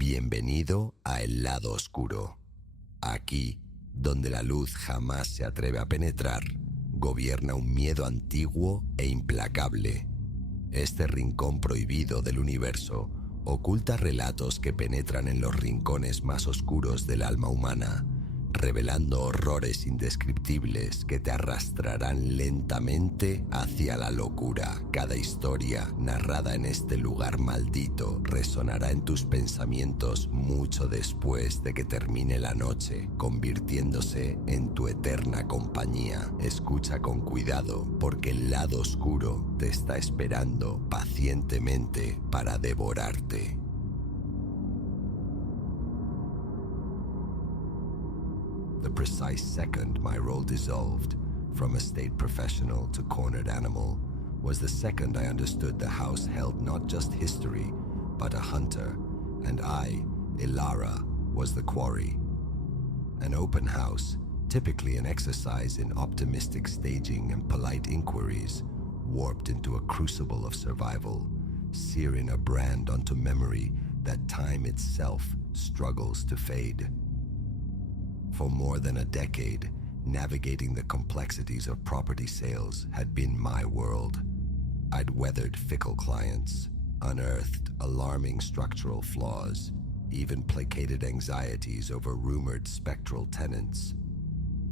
Bienvenido a el lado oscuro. Aquí, donde la luz jamás se atreve a penetrar, gobierna un miedo antiguo e implacable. Este rincón prohibido del universo oculta relatos que penetran en los rincones más oscuros del alma humana, revelando horrores indescriptibles que te arrastrarán lentamente hacia la locura. Cada historia narrada en este lugar maldito resonará en tus pensamientos mucho después de que termine la noche, convirtiéndose en tu eterna compañía. Escucha con cuidado, porque el lado oscuro te está esperando pacientemente para devorarte. The precise second my role dissolved, from a state professional to cornered animal, was the second I understood the house held not just history, but a hunter, and I, Ilara, was the quarry. An open house, typically an exercise in optimistic staging and polite inquiries, warped into a crucible of survival, searing a brand onto memory that time itself struggles to fade. For more than a decade, navigating the complexities of property sales had been my world. I'd weathered fickle clients, unearthed alarming structural flaws, even placated anxieties over rumored spectral tenants.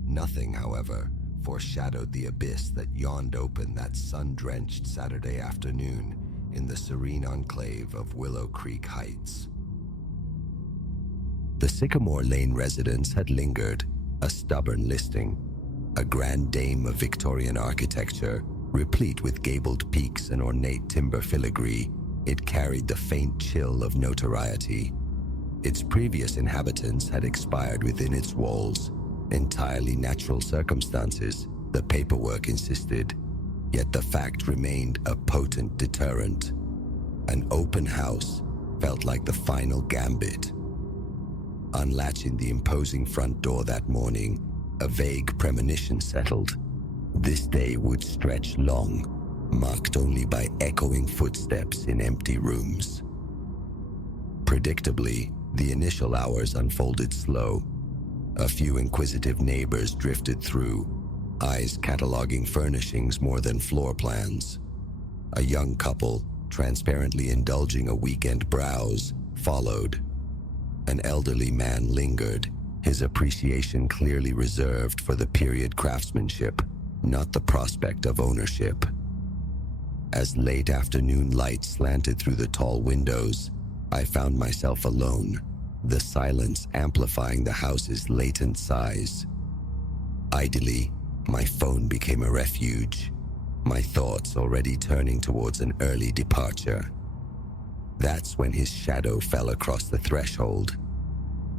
Nothing, however, foreshadowed the abyss that yawned open that sun-drenched Saturday afternoon in the serene enclave of Willow Creek Heights. The Sycamore Lane residence had lingered, a stubborn listing, a grand dame of Victorian architecture, replete with gabled peaks and ornate timber filigree. It carried the faint chill of notoriety. Its previous inhabitants had expired within its walls, entirely natural circumstances, the paperwork insisted, yet the fact remained a potent deterrent. An open house felt like the final gambit. Unlatching the imposing front door that morning, a vague premonition settled. This day would stretch long, marked only by echoing footsteps in empty rooms. Predictably, the initial hours unfolded slow. A few inquisitive neighbors drifted through, eyes cataloging furnishings more than floor plans. A young couple, transparently indulging a weekend browse, followed. An elderly man lingered, his appreciation clearly reserved for the period craftsmanship, not the prospect of ownership. As late afternoon light slanted through the tall windows, I found myself alone, the silence amplifying the house's latent size. Idly, my phone became a refuge, my thoughts already turning towards an early departure. That's when his shadow fell across the threshold.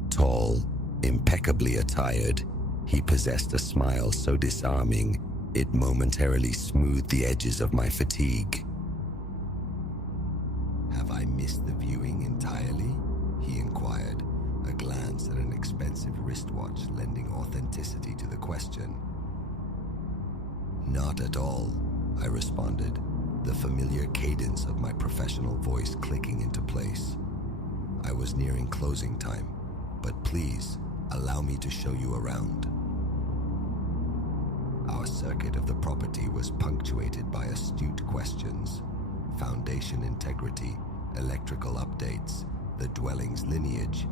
Tall, impeccably attired, he possessed a smile so disarming, it momentarily smoothed the edges of my fatigue. "Have I missed the viewing entirely?" he inquired, a glance at an expensive wristwatch lending authenticity to the question. "Not at all," I responded, the familiar cadence of my professional voice clicking into place. "I was nearing closing time, but please allow me to show you around." Our circuit of the property was punctuated by astute questions: foundation integrity, electrical updates, the dwelling's lineage.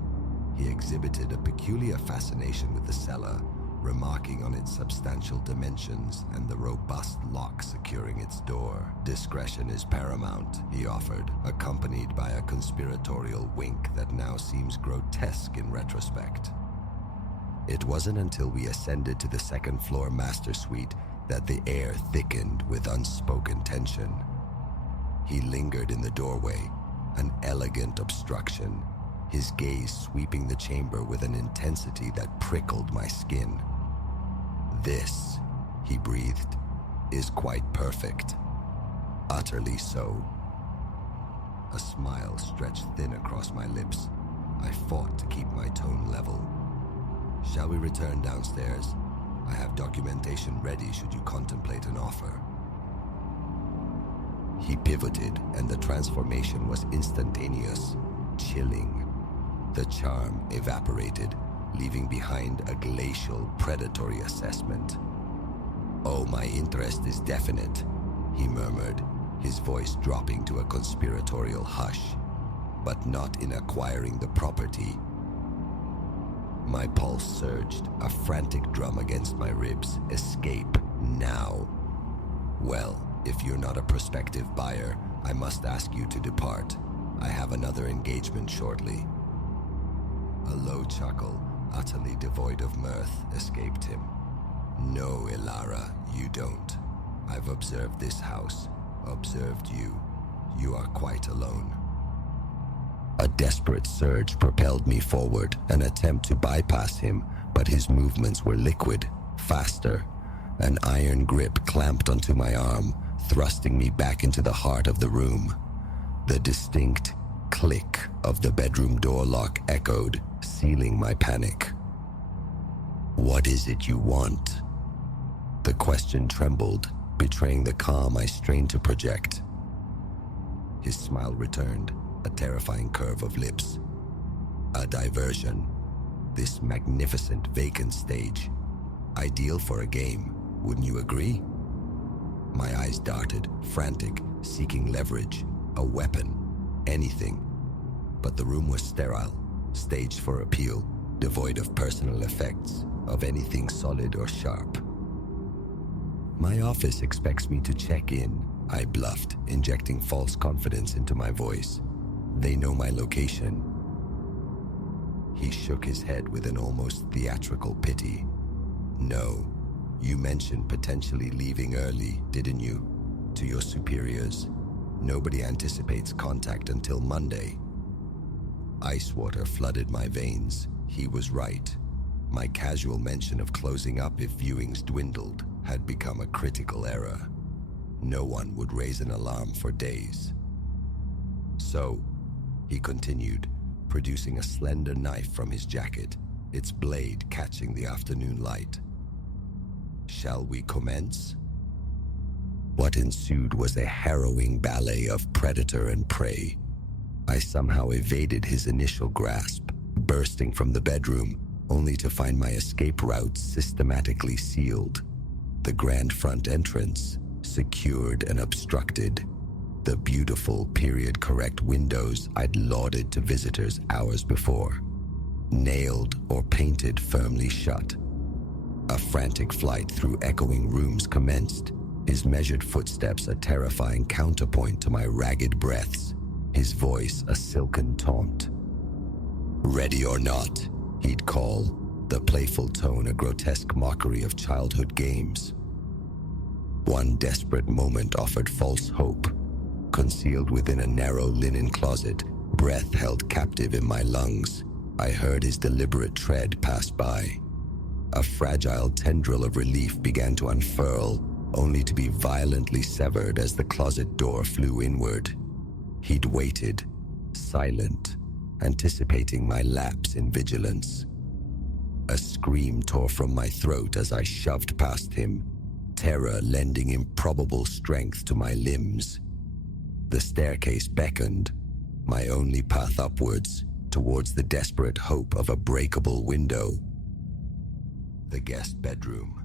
He exhibited a peculiar fascination with the cellar, remarking on its substantial dimensions and the robust lock securing its door. "Discretion is paramount," he offered, accompanied by a conspiratorial wink that now seems grotesque in retrospect. It wasn't until we ascended to the second-floor master suite that the air thickened with unspoken tension. He lingered in the doorway, an elegant obstruction, his gaze sweeping the chamber with an intensity that prickled my skin. "This," he breathed, "is quite perfect. Utterly so." A smile stretched thin across my lips. I fought to keep my tone level. "Shall we return downstairs? I have documentation ready should you contemplate an offer." He pivoted, and the transformation was instantaneous, chilling. The charm evaporated, leaving behind a glacial, predatory assessment. "Oh, my interest is definite," he murmured, his voice dropping to a conspiratorial hush, "but not in acquiring the property." My pulse surged, a frantic drum against my ribs. Escape now. "Well, if you're not a prospective buyer, I must ask you to depart. I have another engagement shortly." A low chuckle, utterly devoid of mirth, escaped him. "No, Ilara, you don't. I've observed this house, observed you. You are quite alone." A desperate surge propelled me forward, an attempt to bypass him, but his movements were liquid, faster. An iron grip clamped onto my arm, thrusting me back into the heart of the room. The distinct click of the bedroom door lock echoed, sealing my panic. "What is it you want?" The question trembled, betraying the calm I strained to project. His smile returned, a terrifying curve of lips. "A diversion. This magnificent vacant stage. Ideal for a game, wouldn't you agree?" My eyes darted, frantic, seeking leverage, a weapon, anything. But the room was sterile, staged for appeal, devoid of personal effects, of anything solid or sharp. "My office expects me to check in," I bluffed, injecting false confidence into my voice. "They know my location." He shook his head with an almost theatrical pity. "No, you mentioned potentially leaving early, didn't you? To your superiors. Nobody anticipates contact until Monday." Ice water flooded my veins. He was right. My casual mention of closing up if viewings dwindled had become a critical error. No one would raise an alarm for days. "So," he continued, producing a slender knife from his jacket, its blade catching the afternoon light. "Shall we commence?" What ensued was a harrowing ballet of predator and prey. I somehow evaded his initial grasp, bursting from the bedroom, only to find my escape route systematically sealed. The grand front entrance, secured and obstructed. The beautiful period-correct windows I'd lauded to visitors hours before, nailed or painted firmly shut. A frantic flight through echoing rooms commenced, his measured footsteps a terrifying counterpoint to my ragged breaths, his voice a silken taunt. "Ready or not," he'd call, the playful tone a grotesque mockery of childhood games. One desperate moment offered false hope. Concealed within a narrow linen closet, breath held captive in my lungs, I heard his deliberate tread pass by. A fragile tendril of relief began to unfurl, only to be violently severed as the closet door flew inward. He'd waited, silent, anticipating my lapse in vigilance. A scream tore from my throat as I shoved past him, terror lending improbable strength to my limbs. The staircase beckoned, my only path upwards, towards the desperate hope of a breakable window. The guest bedroom.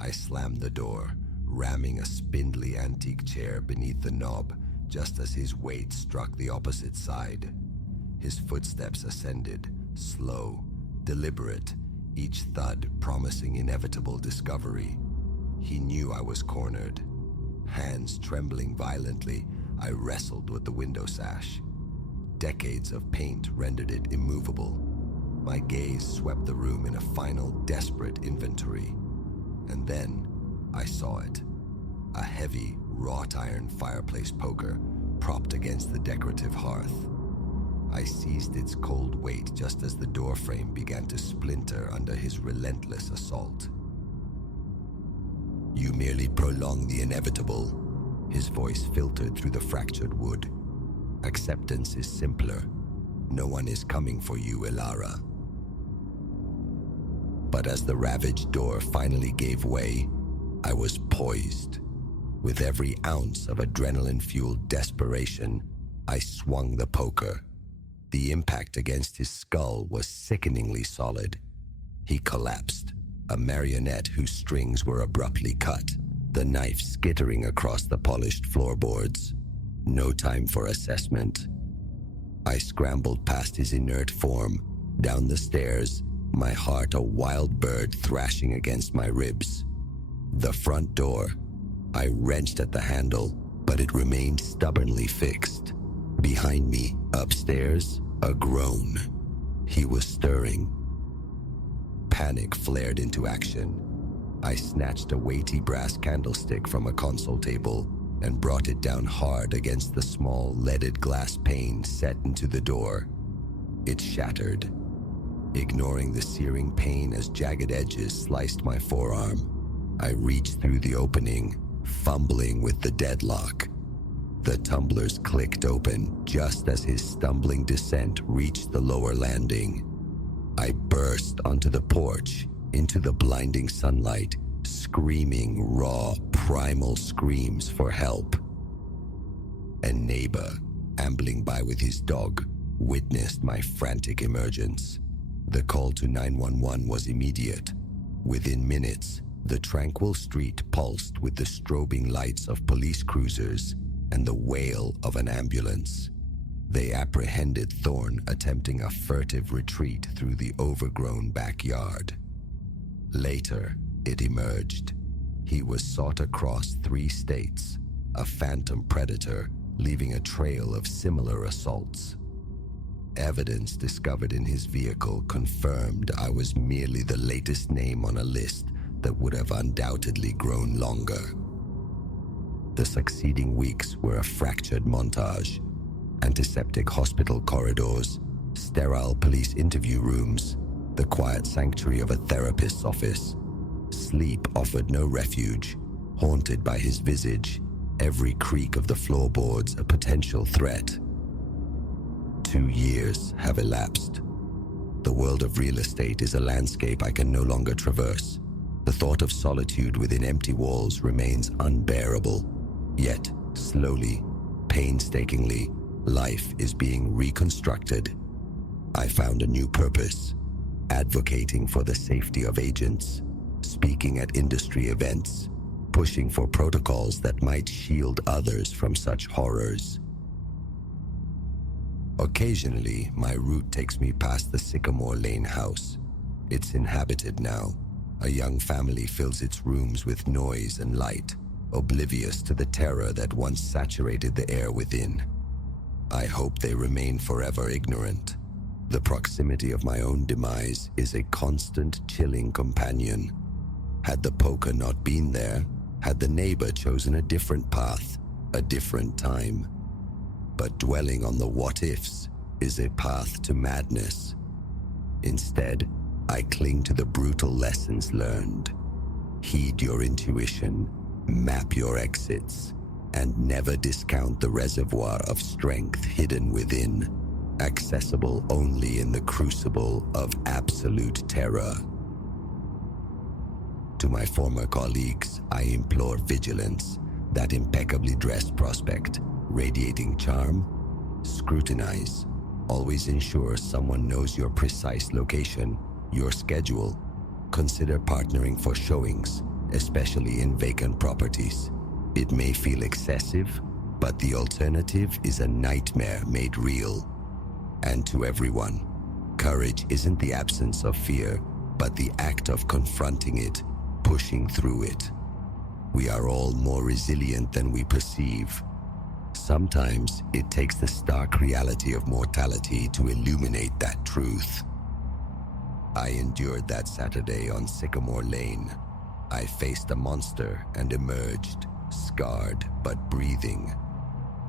I slammed the door, ramming a spindly antique chair beneath the knob just as his weight struck the opposite side. His footsteps ascended, slow, deliberate, each thud promising inevitable discovery. He knew I was cornered. Hands trembling violently, I wrestled with the window sash. Decades of paint rendered it immovable. My gaze swept the room in a final, desperate inventory. And then I saw it. A heavy, wrought iron fireplace poker propped against the decorative hearth. I seized its cold weight just as the doorframe began to splinter under his relentless assault. "You merely prolong the inevitable," his voice filtered through the fractured wood. "Acceptance is simpler. No one is coming for you, Ilara." But as the ravaged door finally gave way, I was poised. With every ounce of adrenaline-fueled desperation, I swung the poker. The impact against his skull was sickeningly solid. He collapsed, a marionette whose strings were abruptly cut, the knife skittering across the polished floorboards. No time for assessment. I scrambled past his inert form, down the stairs, my heart a wild bird thrashing against my ribs. The front door. I wrenched at the handle, but it remained stubbornly fixed. Behind me, upstairs, a groan. He was stirring. Panic flared into action. I snatched a weighty brass candlestick from a console table and brought it down hard against the small leaded glass pane set into the door. It shattered, ignoring the searing pain as jagged edges sliced my forearm. I reached through the opening, fumbling with the deadlock. The tumblers clicked open just as his stumbling descent reached the lower landing. I burst onto the porch, into the blinding sunlight, screaming raw, primal screams for help. A neighbor, ambling by with his dog, witnessed my frantic emergence. The call to 911 was immediate. Within minutes, the tranquil street pulsed with the strobing lights of police cruisers and the wail of an ambulance. They apprehended Thorne attempting a furtive retreat through the overgrown backyard. Later, it emerged. He was sought across 3 states, a phantom predator leaving a trail of similar assaults. Evidence discovered in his vehicle confirmed I was merely the latest name on a list that would have undoubtedly grown longer. The succeeding weeks were a fractured montage. Antiseptic hospital corridors, sterile police interview rooms, the quiet sanctuary of a therapist's office. Sleep offered no refuge, haunted by his visage, every creak of the floorboards a potential threat. 2 years have elapsed. The world of real estate is a landscape I can no longer traverse. The thought of solitude within empty walls remains unbearable. Yet, slowly, painstakingly, life is being reconstructed. I found a new purpose, advocating for the safety of agents, speaking at industry events, pushing for protocols that might shield others from such horrors. Occasionally, my route takes me past the Sycamore Lane house. It's inhabited now. A young family fills its rooms with noise and light, oblivious to the terror that once saturated the air within. I hope they remain forever ignorant. The proximity of my own demise is a constant chilling companion. Had the poker not been there, had the neighbor chosen a different path, a different time. But dwelling on the what-ifs is a path to madness. Instead, I cling to the brutal lessons learned. Heed your intuition, map your exits, and never discount the reservoir of strength hidden within, accessible only in the crucible of absolute terror. To my former colleagues, I implore vigilance. That impeccably dressed prospect, radiating charm, scrutinize. Always ensure someone knows your precise location, your schedule. Consider partnering for showings, especially in vacant properties. It may feel excessive, but the alternative is a nightmare made real. And to everyone, courage isn't the absence of fear, but the act of confronting it, pushing through it. We are all more resilient than we perceive. Sometimes it takes the stark reality of mortality to illuminate that truth. I endured that Saturday on Sycamore Lane. I faced a monster and emerged, scarred but breathing.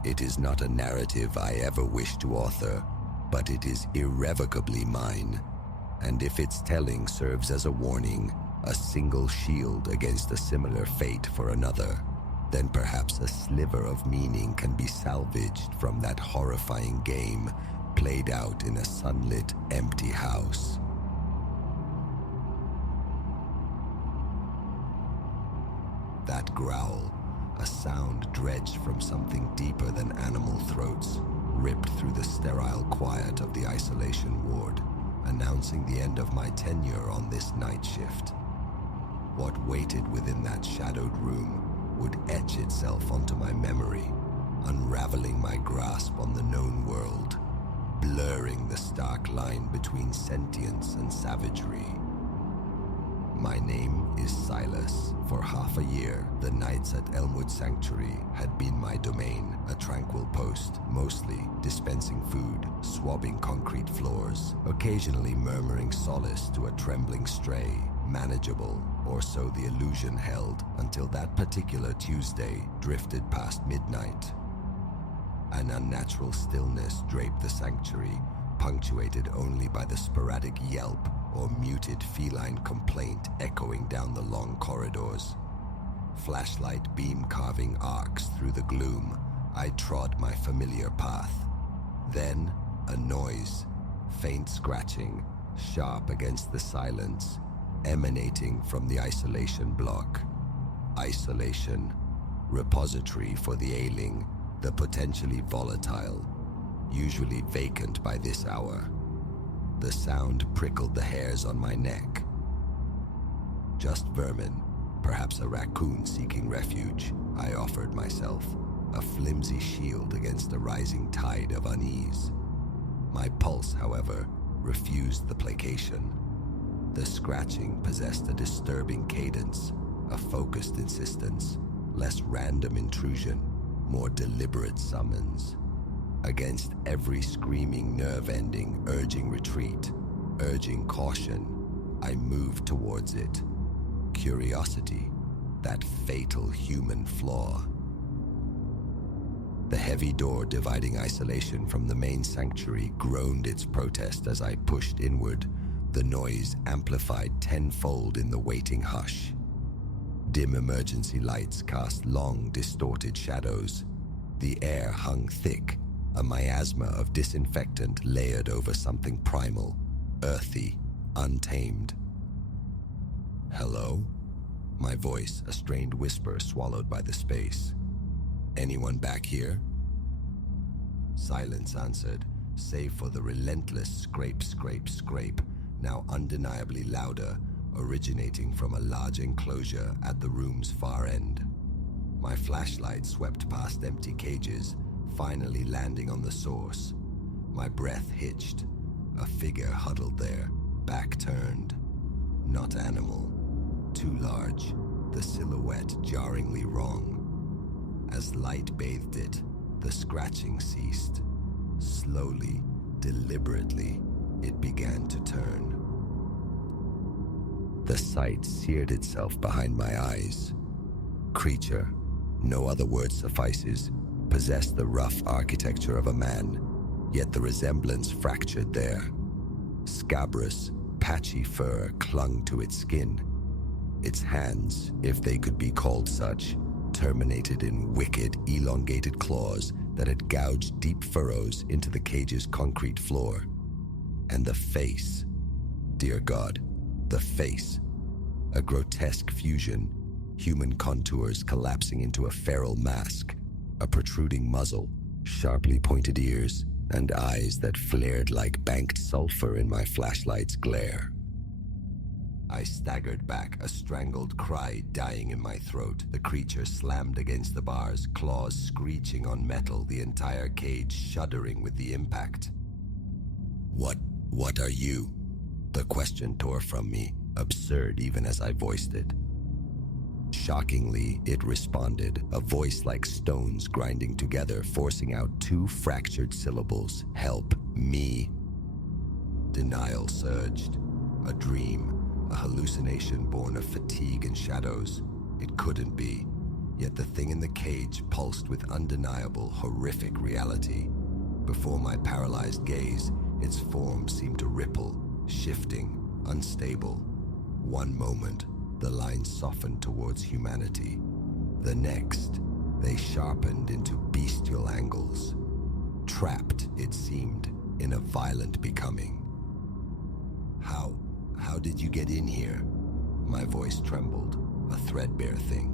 It is not a narrative I ever wish to author, but it is irrevocably mine. And if its telling serves as a warning, a single shield against a similar fate for another, then perhaps a sliver of meaning can be salvaged from that horrifying game played out in a sunlit, empty house. That growl, a sound dredged from something deeper than animal throats, ripped through the sterile quiet of the isolation ward, announcing the end of my tenure on this night shift. What waited within that shadowed room would etch itself onto my memory, unraveling my grasp on the known world, blurring the stark line between sentience and savagery. My name is Silas. For half a year, the nights at Elmwood Sanctuary had been my domain, a tranquil post, mostly dispensing food, swabbing concrete floors, occasionally murmuring solace to a trembling stray, manageable, or so the illusion held until that particular Tuesday drifted past midnight. An unnatural stillness draped the sanctuary, punctuated only by the sporadic yelp or muted feline complaint echoing down the long corridors. Flashlight beam carving arcs through the gloom, I trod my familiar path. Then, a noise, faint scratching, sharp against the silence, emanating from the isolation block. Isolation, repository for the ailing, the potentially volatile, usually vacant by this hour. The sound prickled the hairs on my neck. Just vermin, perhaps a raccoon seeking refuge, I offered myself, a flimsy shield against the rising tide of unease. My pulse, however, refused the placation. The scratching possessed a disturbing cadence, a focused insistence, less random intrusion, more deliberate summons. Against every screaming nerve ending, urging retreat, urging caution, I moved towards it. Curiosity, that fatal human flaw. The heavy door dividing isolation from the main sanctuary groaned its protest as I pushed inward, the noise amplified tenfold in the waiting hush. Dim emergency lights cast long, distorted shadows. The air hung thick, a miasma of disinfectant layered over something primal, earthy, untamed. Hello? My voice, a strained whisper swallowed by the space. Anyone back here? Silence answered, save for the relentless scrape, scrape, scrape, now undeniably louder, originating from a large enclosure at the room's far end. My flashlight swept past empty cages, finally landing on the source. My breath hitched. A figure huddled there, back turned. Not animal. Too large, the silhouette jarringly wrong. As light bathed it, the scratching ceased. Slowly, deliberately, it began to turn. The sight seared itself behind my eyes. Creature, no other word suffices, possessed the rough architecture of a man, yet the resemblance fractured there. Scabrous, patchy fur clung to its skin. Its hands, if they could be called such, terminated in wicked, elongated claws that had gouged deep furrows into the cage's concrete floor. And the face, dear God, the face, a grotesque fusion, human contours collapsing into a feral mask, a protruding muzzle, sharply pointed ears, and eyes that flared like banked sulfur in my flashlight's glare. I staggered back, a strangled cry dying in my throat. The creature slammed against the bars, claws screeching on metal, the entire cage shuddering with the impact. What are you? The question tore from me, absurd even as I voiced it. Shockingly, it responded, a voice like stones grinding together, forcing out two fractured syllables. Help me. Denial surged. A dream, a hallucination born of fatigue and shadows. It couldn't be. Yet the thing in the cage pulsed with undeniable, horrific reality. Before my paralyzed gaze, its form seemed to ripple, shifting, unstable. One moment, the lines softened towards humanity. The next, they sharpened into bestial angles. Trapped, it seemed, in a violent becoming. How did you get in here? My voice trembled, a threadbare thing.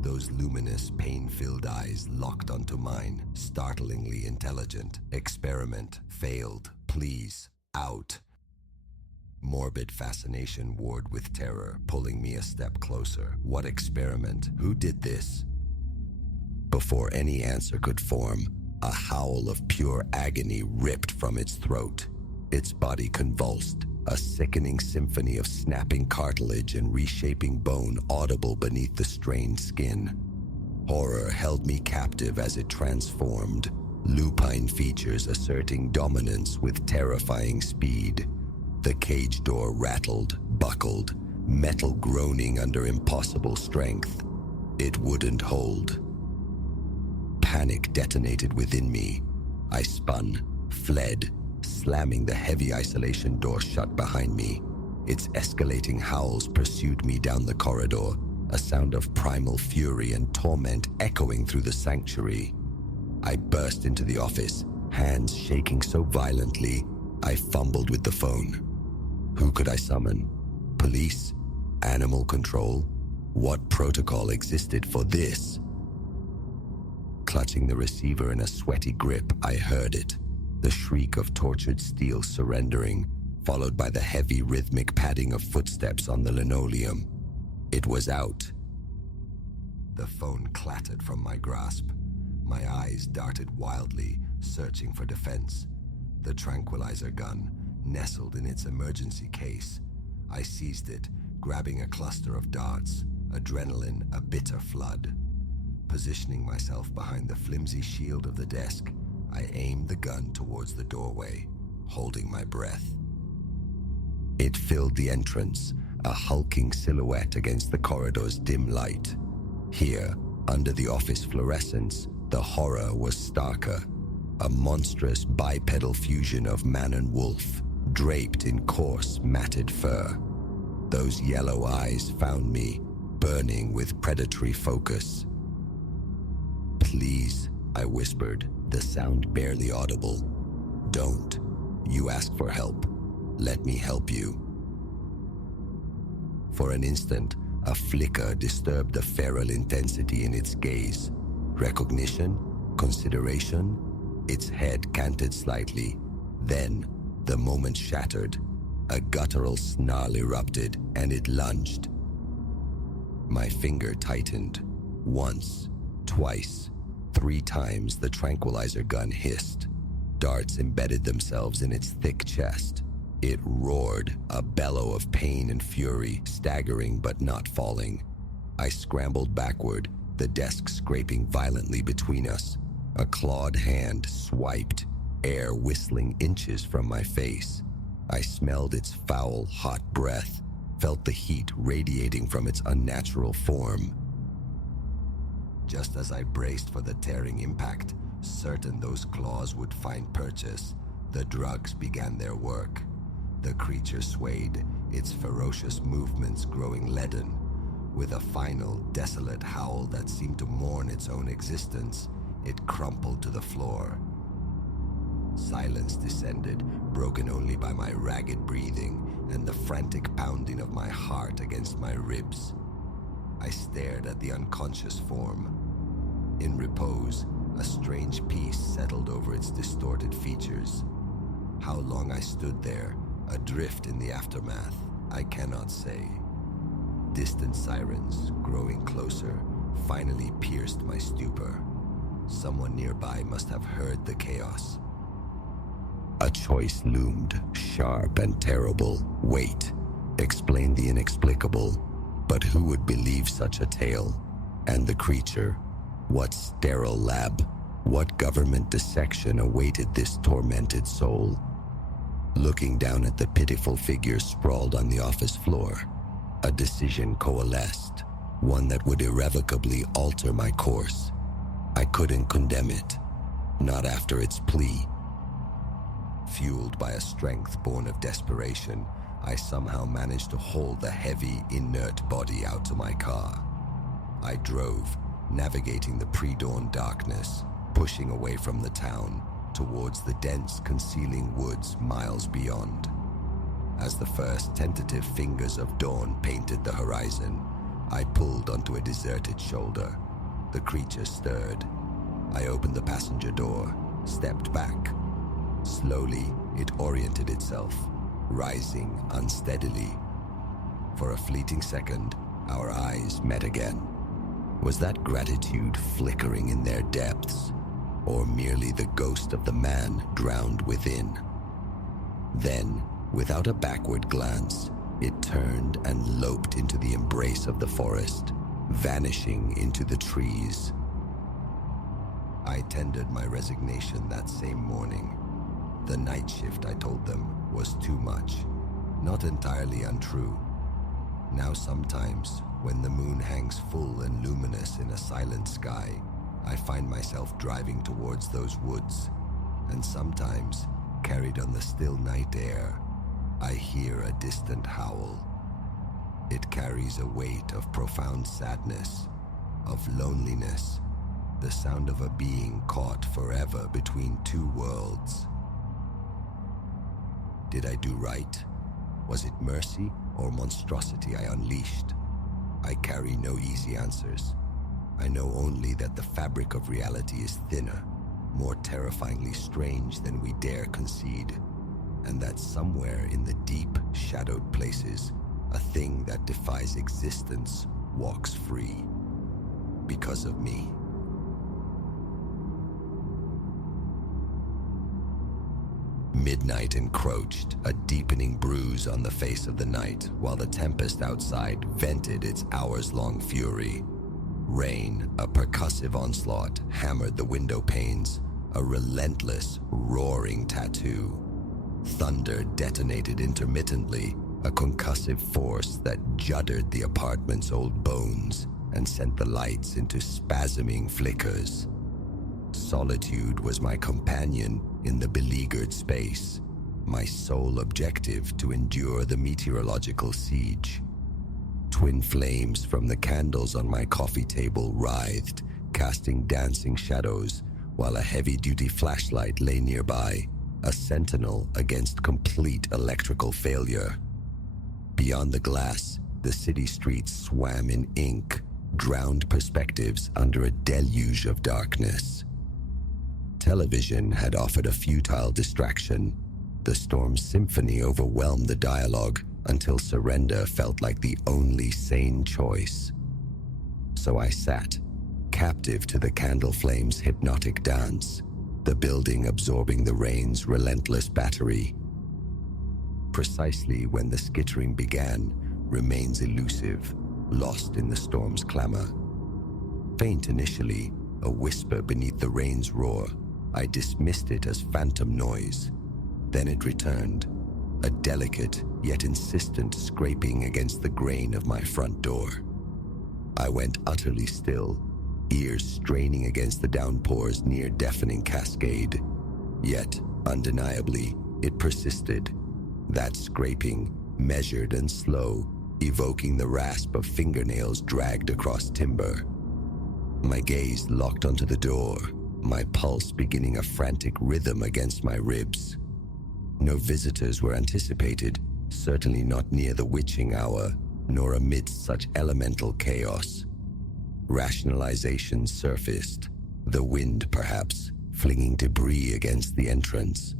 Those luminous, pain-filled eyes locked onto mine, startlingly intelligent. Experiment, failed, please, out. Morbid fascination warred with terror, pulling me a step closer. What experiment? Who did this? Before any answer could form, a howl of pure agony ripped from its throat. Its body convulsed, a sickening symphony of snapping cartilage and reshaping bone audible beneath the strained skin. Horror held me captive as it transformed, lupine features asserting dominance with terrifying speed. The cage door rattled, buckled, metal groaning under impossible strength. It wouldn't hold. Panic detonated within me. I spun, fled, slamming the heavy isolation door shut behind me. Its escalating howls pursued me down the corridor, a sound of primal fury and torment echoing through the sanctuary. I burst into the office, hands shaking so violently, I fumbled with the phone. Who could I summon? Police? Animal control? What protocol existed for this? Clutching the receiver in a sweaty grip, I heard it. The shriek of tortured steel surrendering, followed by the heavy rhythmic padding of footsteps on the linoleum. It was out. The phone clattered from my grasp. My eyes darted wildly, searching for defense. The tranquilizer gun, nestled in its emergency case. I seized it, grabbing a cluster of darts, adrenaline a bitter flood. Positioning myself behind the flimsy shield of the desk, I aimed the gun towards the doorway, holding my breath. It filled the entrance, a hulking silhouette against the corridor's dim light. Here, under the office fluorescence, the horror was starker. A monstrous bipedal fusion of man and wolf, draped in coarse, matted fur. Those yellow eyes found me, burning with predatory focus. "Please," I whispered, the sound barely audible. "Don't. You ask for help. Let me help you." For an instant, a flicker disturbed the feral intensity in its gaze. Recognition? Consideration? Its head canted slightly. Then, the moment shattered. A guttural snarl erupted, and it lunged. My finger tightened. Once, twice, 3 times the tranquilizer gun hissed. Darts embedded themselves in its thick chest. It roared, a bellow of pain and fury, staggering but not falling. I scrambled backward, the desk scraping violently between us. A clawed hand swiped, air whistling inches from my face. I smelled its foul, hot breath, felt the heat radiating from its unnatural form. Just as I braced for the tearing impact, certain those claws would find purchase, the drugs began their work. The creature swayed, its ferocious movements growing leaden. With a final, desolate howl that seemed to mourn its own existence, it crumpled to the floor. Silence descended, broken only by my ragged breathing and the frantic pounding of my heart against my ribs. I stared at the unconscious form. In repose, a strange peace settled over its distorted features. How long I stood there, adrift in the aftermath, I cannot say. Distant sirens, growing closer, finally pierced my stupor. Someone nearby must have heard the chaos. A choice loomed, sharp and terrible. Wait, explain the inexplicable. But who would believe such a tale? And the creature? What sterile lab? What government dissection awaited this tormented soul? Looking down at the pitiful figure sprawled on the office floor, a decision coalesced, one that would irrevocably alter my course. I couldn't condemn it, not after its plea. Fueled by a strength born of desperation, I somehow managed to haul the heavy, inert body out to my car. I drove, navigating the pre-dawn darkness, pushing away from the town, towards the dense, concealing woods miles beyond. As the first tentative fingers of dawn painted the horizon, I pulled onto a deserted shoulder. The creature stirred. I opened the passenger door, stepped back. Slowly, it oriented itself, rising unsteadily. For a fleeting second, our eyes met again. Was that gratitude flickering in their depths, or merely the ghost of the man drowned within? Then, without a backward glance, it turned and loped into the embrace of the forest, vanishing into the trees. I tendered my resignation that same morning. The night shift, I told them, was too much. Not entirely untrue. Now sometimes, when the moon hangs full and luminous in a silent sky, I find myself driving towards those woods, and sometimes, carried on the still night air, I hear a distant howl. It carries a weight of profound sadness, of loneliness, the sound of a being caught forever between two worlds. Did I do right? Was it mercy or monstrosity I unleashed? I carry no easy answers. I know only that the fabric of reality is thinner, more terrifyingly strange than we dare concede, and that somewhere in the deep, shadowed places, a thing that defies existence walks free. Because of me. Midnight encroached, a deepening bruise on the face of the night, while the tempest outside vented its hours-long fury. Rain, a percussive onslaught, hammered the window panes, a relentless, roaring tattoo. Thunder detonated intermittently, a concussive force that juddered the apartment's old bones and sent the lights into spasming flickers. Solitude was my companion in the beleaguered space, my sole objective to endure the meteorological siege. Twin flames from the candles on my coffee table writhed, casting dancing shadows, while a heavy-duty flashlight lay nearby, a sentinel against complete electrical failure. Beyond the glass, the city streets swam in ink, drowned perspectives under a deluge of darkness. Television had offered a futile distraction. The storm's symphony overwhelmed the dialogue until surrender felt like the only sane choice. So I sat, captive to the candle flame's hypnotic dance, the building absorbing the rain's relentless battery. Precisely when the skittering began remains elusive, lost in the storm's clamor. Faint initially, a whisper beneath the rain's roar, I dismissed it as phantom noise. Then it returned, a delicate yet insistent scraping against the grain of my front door. I went utterly still, ears straining against the downpour's near-deafening cascade. Yet, undeniably, it persisted, that scraping, measured and slow, evoking the rasp of fingernails dragged across timber. My gaze locked onto the door, my pulse beginning a frantic rhythm against my ribs. No visitors were anticipated, certainly not near the witching hour, nor amidst such elemental chaos. Rationalization surfaced, the wind perhaps, flinging debris against the entrance.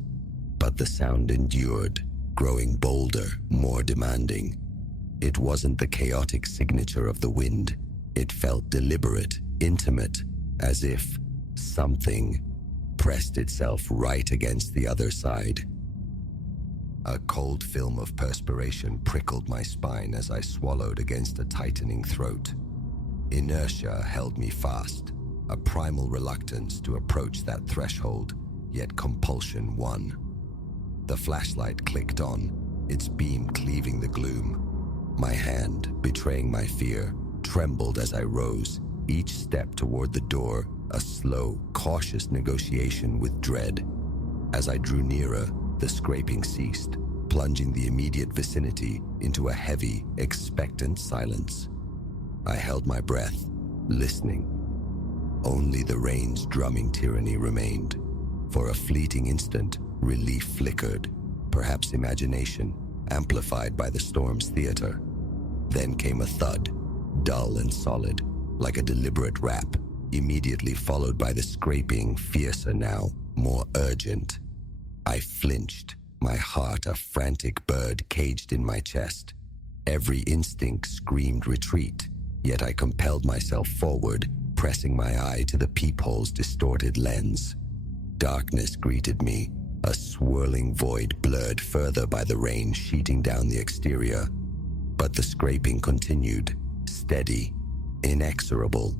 But the sound endured, growing bolder, more demanding. It wasn't the chaotic signature of the wind. It felt deliberate, intimate, as if something pressed itself right against the other side. A cold film of perspiration prickled my spine as I swallowed against a tightening throat. Inertia held me fast, a primal reluctance to approach that threshold, yet compulsion won. The flashlight clicked on, its beam cleaving the gloom. My hand, betraying my fear, trembled as I rose, each step toward the door a slow, cautious negotiation with dread. As I drew nearer, the scraping ceased, plunging the immediate vicinity into a heavy, expectant silence. I held my breath, listening. Only the rain's drumming tyranny remained. For a fleeting instant, relief flickered, perhaps imagination, amplified by the storm's theater. Then came a thud, dull and solid, like a deliberate rap, immediately followed by the scraping, fiercer now, more urgent. I flinched, my heart a frantic bird caged in my chest. Every instinct screamed retreat, yet I compelled myself forward, pressing my eye to the peephole's distorted lens. Darkness greeted me, a swirling void blurred further by the rain sheeting down the exterior. But the scraping continued, steady, inexorable.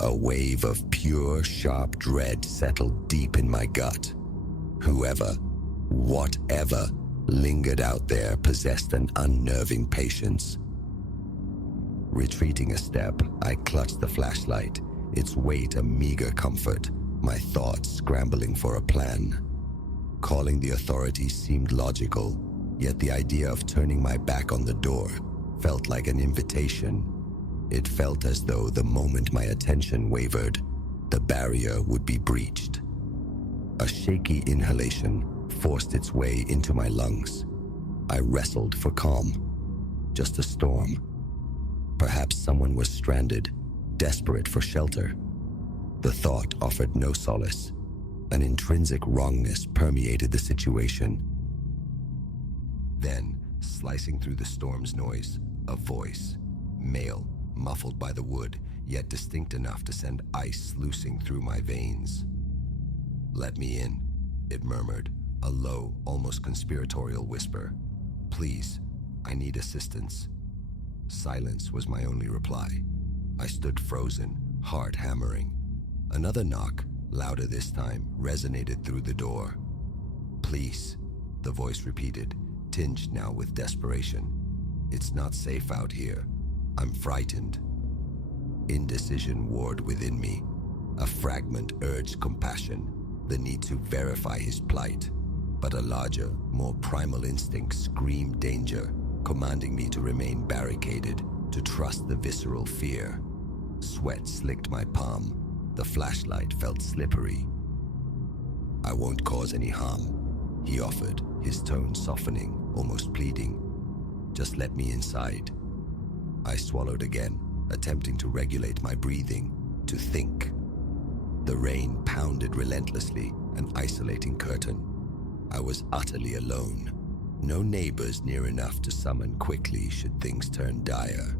A wave of pure, sharp dread settled deep in my gut. Whoever, whatever, lingered out there possessed an unnerving patience. Retreating a step, I clutched the flashlight, its weight a meager comfort, my thoughts scrambling for a plan. Calling the authorities seemed logical, yet the idea of turning my back on the door felt like an invitation. It felt as though the moment my attention wavered, the barrier would be breached. A shaky inhalation forced its way into my lungs. I wrestled for calm. Just a storm. Perhaps someone was stranded, desperate for shelter. The thought offered no solace. An intrinsic wrongness permeated the situation. Then, slicing through the storm's noise, a voice, male, muffled by the wood, yet distinct enough to send ice sluicing through my veins. "Let me in," it murmured, a low, almost conspiratorial whisper. "Please, I need assistance." Silence was my only reply. I stood frozen, heart hammering. Another knock, louder this time, resonated through the door. "Please," the voice repeated, tinged now with desperation. "It's not safe out here. I'm frightened." Indecision warred within me. A fragment urged compassion, the need to verify his plight. But a larger, more primal instinct screamed danger, commanding me to remain barricaded, to trust the visceral fear. Sweat slicked my palm. The flashlight felt slippery. "I won't cause any harm," he offered, his tone softening, almost pleading. "Just let me inside." I swallowed again, attempting to regulate my breathing, to think. The rain pounded relentlessly, an isolating curtain. I was utterly alone. No neighbors near enough to summon quickly should things turn dire.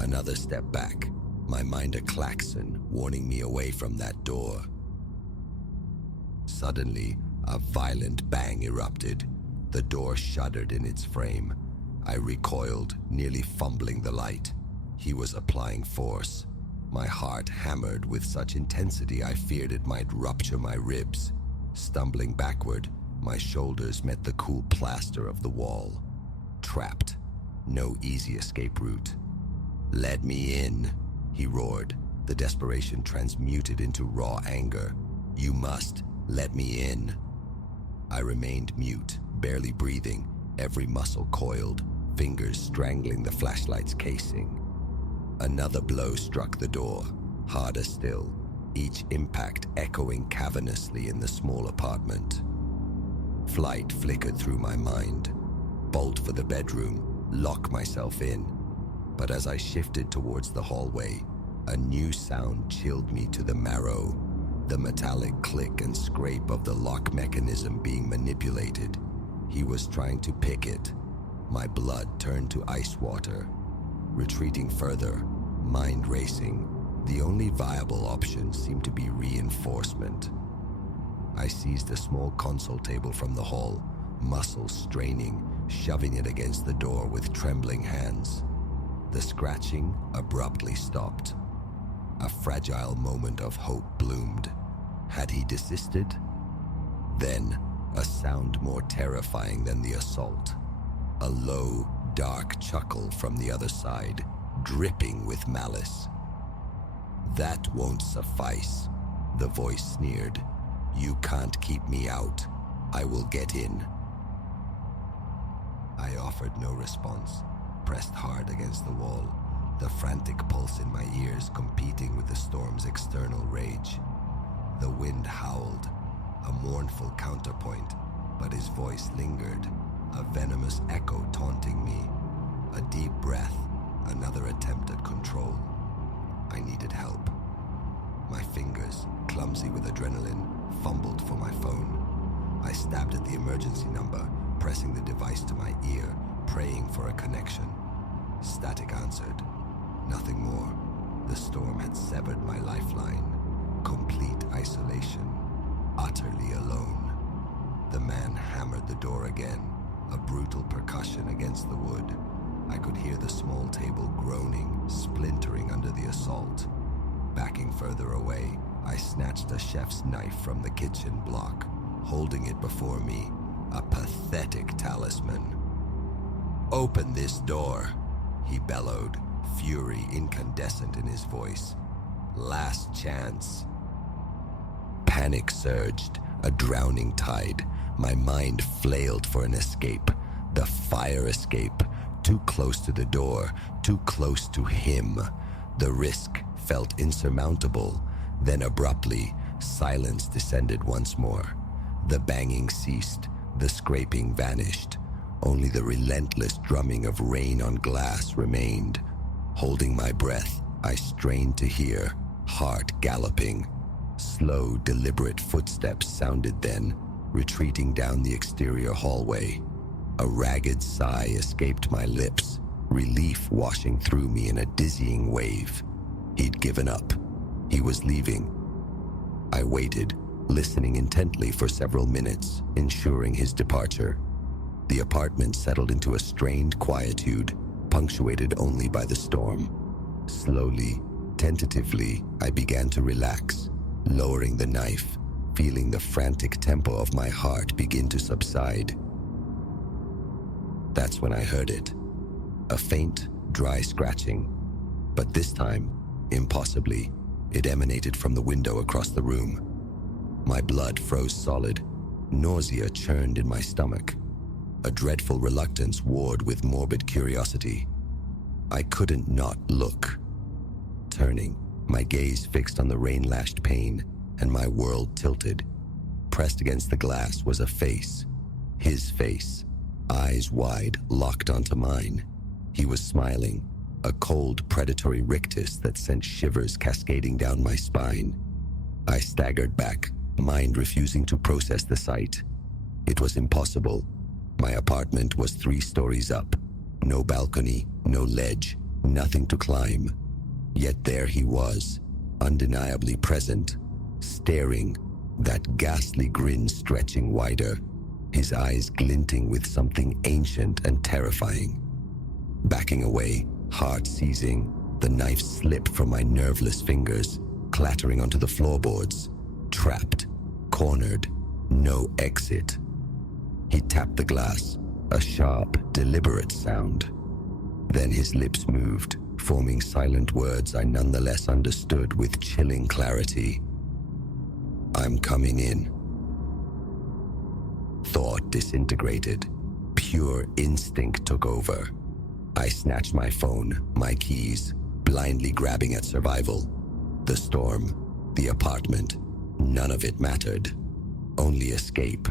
Another step back, my mind a klaxon warning me away from that door. Suddenly, a violent bang erupted. The door shuddered in its frame. I recoiled, nearly fumbling the light. He was applying force. My heart hammered with such intensity I feared it might rupture my ribs. Stumbling backward, my shoulders met the cool plaster of the wall. Trapped. No easy escape route. "Let me in," he roared, the desperation transmuted into raw anger. "You must let me in." I remained mute, barely breathing, every muscle coiled, fingers strangling the flashlight's casing. Another blow struck the door, harder still, each impact echoing cavernously in the small apartment. Flight flickered through my mind. Bolt for the bedroom, lock myself in. But as I shifted towards the hallway, a new sound chilled me to the marrow. The metallic click and scrape of the lock mechanism being manipulated. He was trying to pick it. My blood turned to ice water. Retreating further, mind racing, the only viable option seemed to be reinforcement. I seized a small console table from the hall, muscles straining, shoving it against the door with trembling hands. The scratching abruptly stopped. A fragile moment of hope bloomed. Had he desisted? Then, a sound more terrifying than the assault. A low, dark chuckle from the other side, dripping with malice. "That won't suffice," the voice sneered. "You can't keep me out. I will get in." I offered no response, pressed hard against the wall, the frantic pulse in my ears competing with the storm's external rage. The wind howled, a mournful counterpoint, but his voice lingered, a venomous echo taunting me. A deep breath, Another attempt at control. I needed help. My fingers, clumsy with adrenaline, fumbled for my phone. I stabbed at the emergency number, pressing the device to my ear, praying for a connection. Static answered. Nothing more. The storm had severed my lifeline. Complete isolation. Utterly alone. The man hammered the door again, a brutal percussion against the wood. I could hear the small table groaning, splintering under the assault. Backing further away, I snatched a chef's knife from the kitchen block, holding it before me, a pathetic talisman. "Open this door," he bellowed, fury incandescent in his voice. "Last chance." Panic surged, a drowning tide. My mind flailed for an escape. The fire escape. Too close to the door, too close to him. The risk felt insurmountable. Then abruptly, silence descended once more. The banging ceased. The scraping vanished. Only the relentless drumming of rain on glass remained. Holding my breath, I strained to hear, heart galloping. Slow, deliberate footsteps sounded then, retreating down the exterior hallway. A ragged sigh escaped my lips, relief washing through me in a dizzying wave. He'd given up. He was leaving. I waited, listening intently for several minutes, ensuring his departure. The apartment settled into a strained quietude, punctuated only by the storm. Slowly, tentatively, I began to relax, lowering the knife, feeling the frantic tempo of my heart begin to subside. That's when I heard it. A faint, dry scratching. But this time, impossibly, it emanated from the window across the room. My blood froze solid. Nausea churned in my stomach. A dreadful reluctance warred with morbid curiosity. I couldn't not look. Turning, my gaze fixed on the rain-lashed pane, and my world tilted. Pressed against the glass was a face. His face. Eyes wide, locked onto mine. He was smiling, a cold, predatory rictus that sent shivers cascading down my spine. I staggered back, mind refusing to process the sight. It was impossible. My apartment was 3 stories up. No balcony, no ledge, nothing to climb. Yet there he was, undeniably present, staring, that ghastly grin stretching wider, his eyes glinting with something ancient and terrifying. Backing away, heart seizing, the knife slipped from my nerveless fingers, clattering onto the floorboards. Trapped, cornered, no exit. He tapped the glass, a sharp, deliberate sound. Then his lips moved, forming silent words I nonetheless understood with chilling clarity. "I'm coming in." Thought disintegrated. Pure instinct took over. I snatched my phone, my keys, blindly grabbing at survival. The storm, the apartment, none of it mattered. Only escape.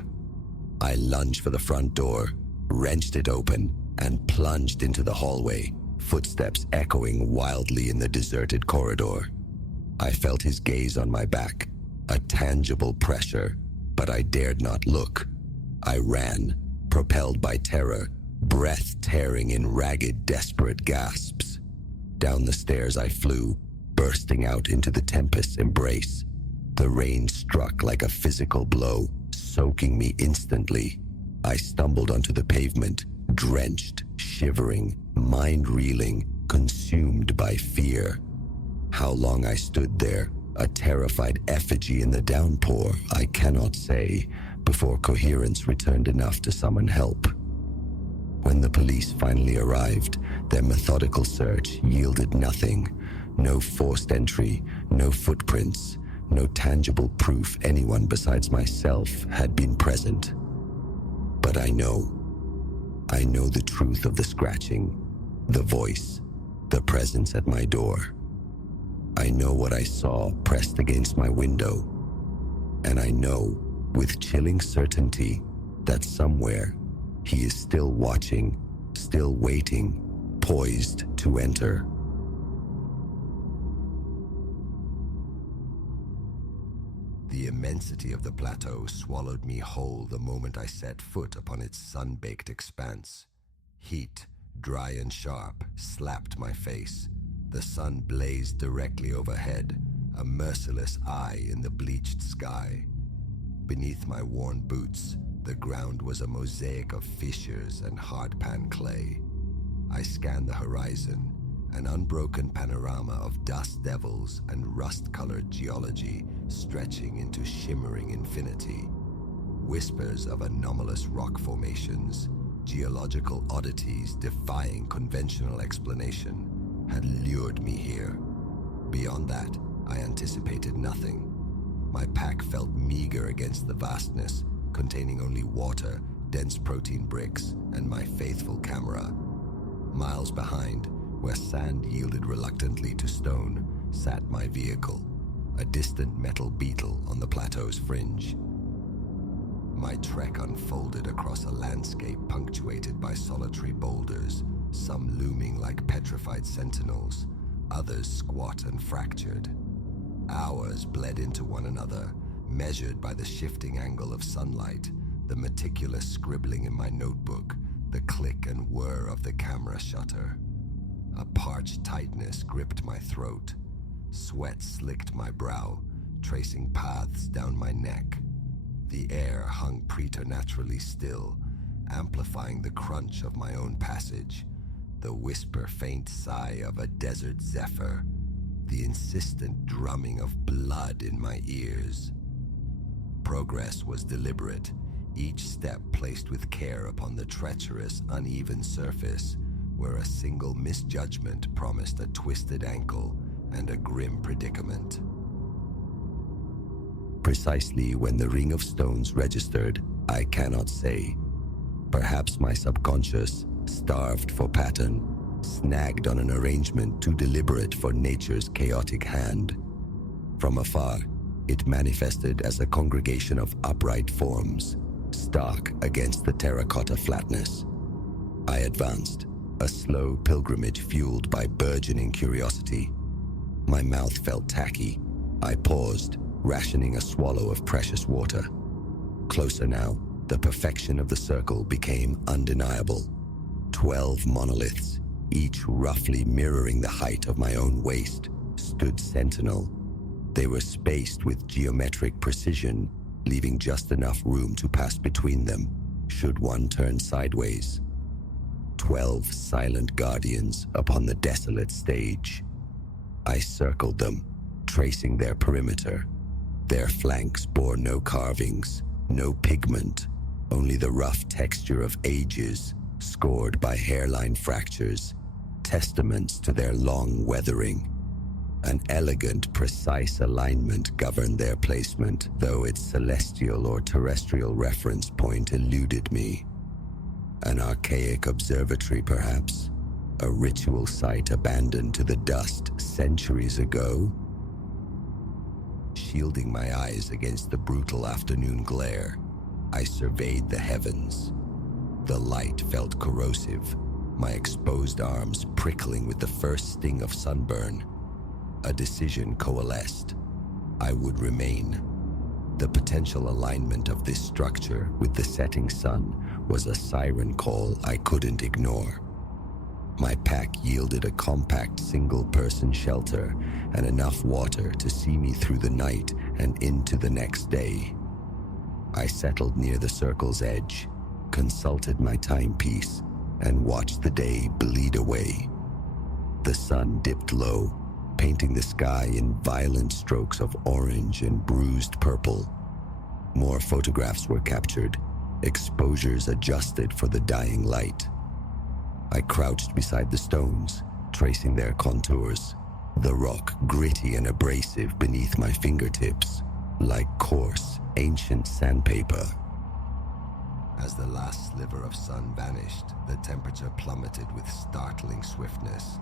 I lunged for the front door, wrenched it open, and plunged into the hallway, footsteps echoing wildly in the deserted corridor. I felt his gaze on my back, a tangible pressure, but I dared not look. I ran, propelled by terror, breath tearing in ragged, desperate gasps. Down the stairs I flew, bursting out into the tempest's embrace. The rain struck like a physical blow, soaking me instantly. I stumbled onto the pavement, drenched, shivering, mind reeling, consumed by fear. How long I stood there, a terrified effigy in the downpour, I cannot say, before coherence returned enough to summon help. When the police finally arrived, their methodical search yielded nothing. No forced entry, no footprints, no tangible proof anyone besides myself had been present. But I know the truth of the scratching, the voice, the presence at my door. I know what I saw pressed against my window. And I know, with chilling certainty, that somewhere he is still watching, still waiting, poised to enter. The immensity of the plateau swallowed me whole the moment I set foot upon its sun-baked expanse. Heat, dry and sharp, slapped my face. The sun blazed directly overhead, a merciless eye in the bleached sky. Beneath my worn boots, the ground was a mosaic of fissures and hardpan clay. I scanned the horizon, an unbroken panorama of dust devils and rust-colored geology stretching into shimmering infinity. Whispers of anomalous rock formations, geological oddities defying conventional explanation, had lured me here. Beyond that, I anticipated nothing. My pack felt meager against the vastness, containing only water, dense protein bricks, and my faithful camera. Miles behind, where sand yielded reluctantly to stone, sat my vehicle, a distant metal beetle on the plateau's fringe. My trek unfolded across a landscape punctuated by solitary boulders, some looming like petrified sentinels, others squat and fractured. Hours bled into one another, measured by the shifting angle of sunlight, the meticulous scribbling in my notebook, the click and whir of the camera shutter. A parched tightness gripped my throat. Sweat slicked my brow, tracing paths down my neck. The air hung preternaturally still, amplifying the crunch of my own passage, the whisper-faint sigh of a desert zephyr, the insistent drumming of blood in my ears. Progress was deliberate, each step placed with care upon the treacherous, uneven surface, where a single misjudgment promised a twisted ankle and a grim predicament. Precisely when the ring of stones registered, I cannot say. Perhaps my subconscious, starved for pattern, snagged on an arrangement too deliberate for nature's chaotic hand. From afar, it manifested as a congregation of upright forms, stark against the terracotta flatness. I advanced, a slow pilgrimage fueled by burgeoning curiosity. My mouth felt tacky. I paused, rationing a swallow of precious water. Closer now, the perfection of the circle became undeniable. 12 monoliths, each roughly mirroring the height of my own waist, stood sentinel. They were spaced with geometric precision, leaving just enough room to pass between them, should one turn sideways. 12 silent guardians upon the desolate stage. I circled them, tracing their perimeter. Their flanks bore no carvings, no pigment, only the rough texture of ages, scored by hairline fractures, testaments to their long weathering. An elegant, precise alignment governed their placement, though its celestial or terrestrial reference point eluded me. An archaic observatory, perhaps? A ritual site abandoned to the dust centuries ago? Shielding my eyes against the brutal afternoon glare, I surveyed the heavens. The light felt corrosive, my exposed arms prickling with the first sting of sunburn. A decision coalesced. I would remain. The potential alignment of this structure with the setting sun was a siren call I couldn't ignore. My pack yielded a compact single-person shelter and enough water to see me through the night and into the next day. I settled near the circle's edge, consulted my timepiece, and watched the day bleed away. The sun dipped low, painting the sky in violent strokes of orange and bruised purple. More photographs were captured, exposures adjusted for the dying light. I crouched beside the stones, tracing their contours, the rock gritty and abrasive beneath my fingertips, like coarse, ancient sandpaper. As the last sliver of sun vanished, the temperature plummeted with startling swiftness.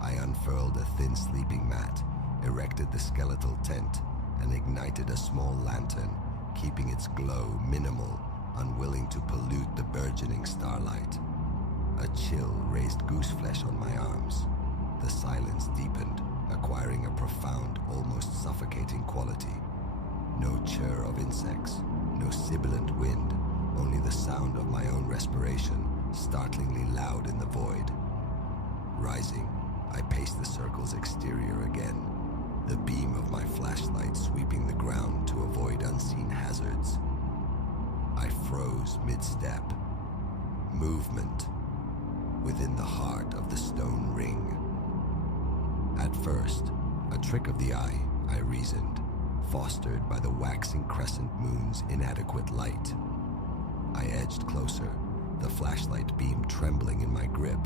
I unfurled a thin sleeping mat, erected the skeletal tent, and ignited a small lantern, keeping its glow minimal, unwilling to pollute the burgeoning starlight. A chill raised gooseflesh on my arms. The silence deepened, acquiring a profound, almost suffocating quality. No chirr of insects, no sibilant wind, only the sound of my own respiration, startlingly loud in the void. Rising, I paced the circle's exterior again, the beam of my flashlight sweeping the ground to avoid unseen hazards. I froze mid-step. Movement within the heart of the stone ring. At first, a trick of the eye, I reasoned, fostered by the waxing crescent moon's inadequate light. I edged closer, the flashlight beam trembling in my grip.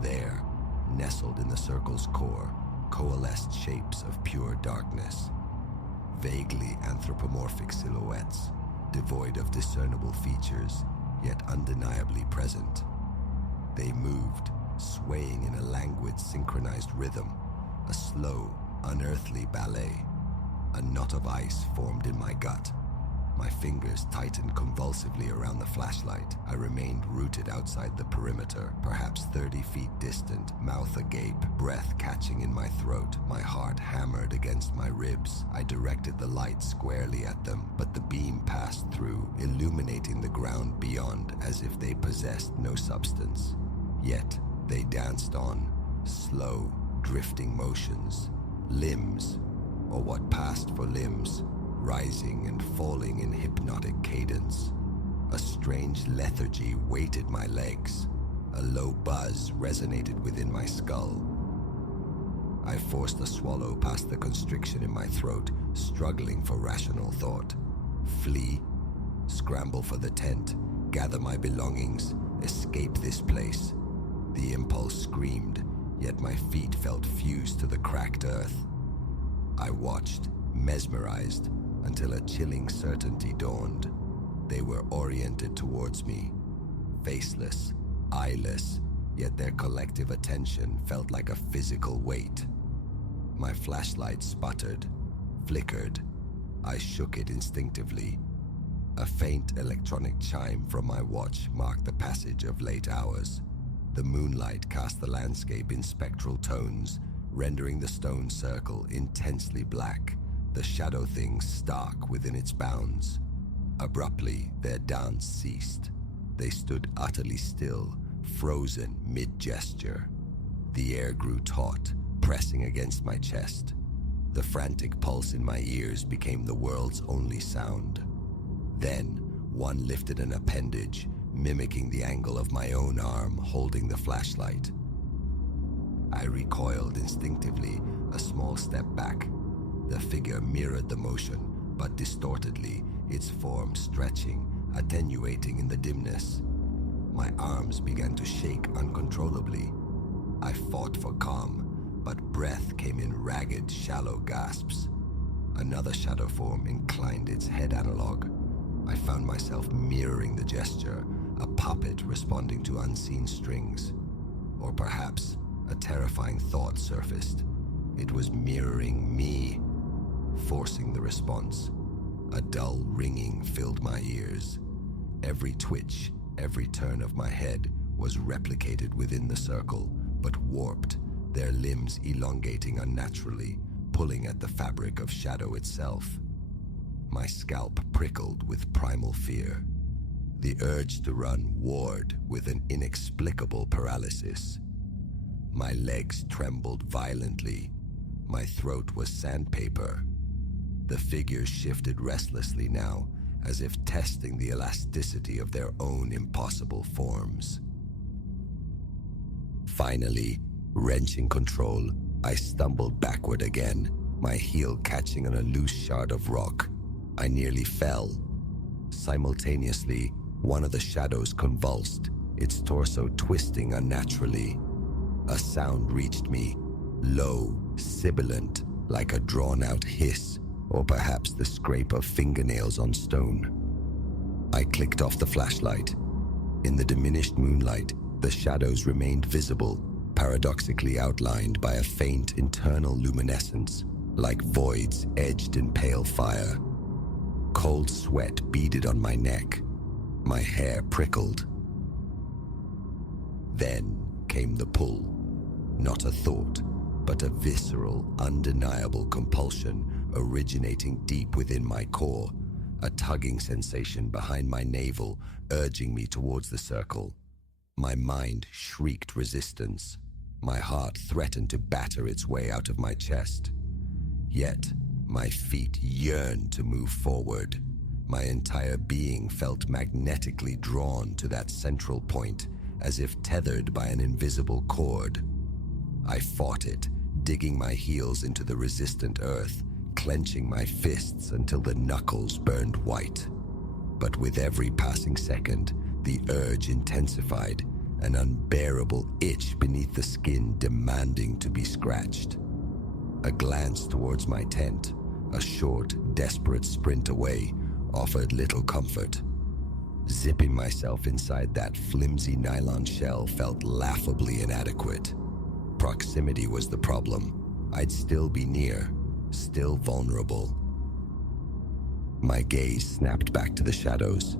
There, nestled in the circle's core, coalesced shapes of pure darkness. Vaguely anthropomorphic silhouettes, devoid of discernible features, yet undeniably present. They moved, swaying in a languid, synchronized rhythm, a slow, unearthly ballet. A knot of ice formed in my gut. My fingers tightened convulsively around the flashlight. I remained rooted outside the perimeter, perhaps 30 feet distant, mouth agape, breath catching in my throat, my heart hammered against my ribs. I directed the light squarely at them, but the beam passed through, illuminating the ground beyond as if they possessed no substance. Yet they danced on, slow, drifting motions, limbs, or what passed for limbs, rising and falling in hypnotic cadence. A strange lethargy weighted my legs. A low buzz resonated within my skull. I forced a swallow past the constriction in my throat, struggling for rational thought. Flee, scramble for the tent, gather my belongings, escape this place. The impulse screamed, yet my feet felt fused to the cracked earth. I watched, mesmerized, until a chilling certainty dawned. They were oriented towards me, faceless, eyeless, yet their collective attention felt like a physical weight. My flashlight sputtered, flickered. I shook it instinctively. A faint electronic chime from my watch marked the passage of late hours. The moonlight cast the landscape in spectral tones, rendering the stone circle intensely black, the shadow things stark within its bounds. Abruptly, their dance ceased. They stood utterly still, frozen mid-gesture. The air grew taut, pressing against my chest. The frantic pulse in my ears became the world's only sound. Then, one lifted an appendage, mimicking the angle of my own arm holding the flashlight. I recoiled instinctively, a small step back. The figure mirrored the motion, but distortedly, its form stretching, attenuating in the dimness. My arms began to shake uncontrollably. I fought for calm, but breath came in ragged, shallow gasps. Another shadow form inclined its head analog. I found myself mirroring the gesture, a puppet responding to unseen strings. Or perhaps a terrifying thought surfaced. It was mirroring me, forcing the response. A dull ringing filled my ears. Every twitch, every turn of my head was replicated within the circle, but warped, their limbs elongating unnaturally, pulling at the fabric of shadow itself. My scalp prickled with primal fear. The urge to run warred with an inexplicable paralysis. My legs trembled violently. My throat was sandpaper. The figures shifted restlessly now, as if testing the elasticity of their own impossible forms. Finally, wrenching control, I stumbled backward again, my heel catching on a loose shard of rock. I nearly fell. Simultaneously, one of the shadows convulsed, its torso twisting unnaturally. A sound reached me, low, sibilant, like a drawn-out hiss, or perhaps the scrape of fingernails on stone. I clicked off the flashlight. In the diminished moonlight, the shadows remained visible, paradoxically outlined by a faint internal luminescence, like voids edged in pale fire. Cold sweat beaded on my neck. My hair prickled. Then came the pull. Not a thought, but a visceral, undeniable compulsion originating deep within my core, a tugging sensation behind my navel urging me towards the circle. My mind shrieked resistance. My heart threatened to batter its way out of my chest. Yet, my feet yearned to move forward. My entire being felt magnetically drawn to that central point, as if tethered by an invisible cord. I fought it, digging my heels into the resistant earth, clenching my fists until the knuckles burned white. But with every passing second, the urge intensified, an unbearable itch beneath the skin demanding to be scratched. A glance towards my tent, a short, desperate sprint away, offered little comfort. Zipping myself inside that flimsy nylon shell felt laughably inadequate. Proximity was the problem. I'd still be near, still vulnerable. My gaze snapped back to the shadows.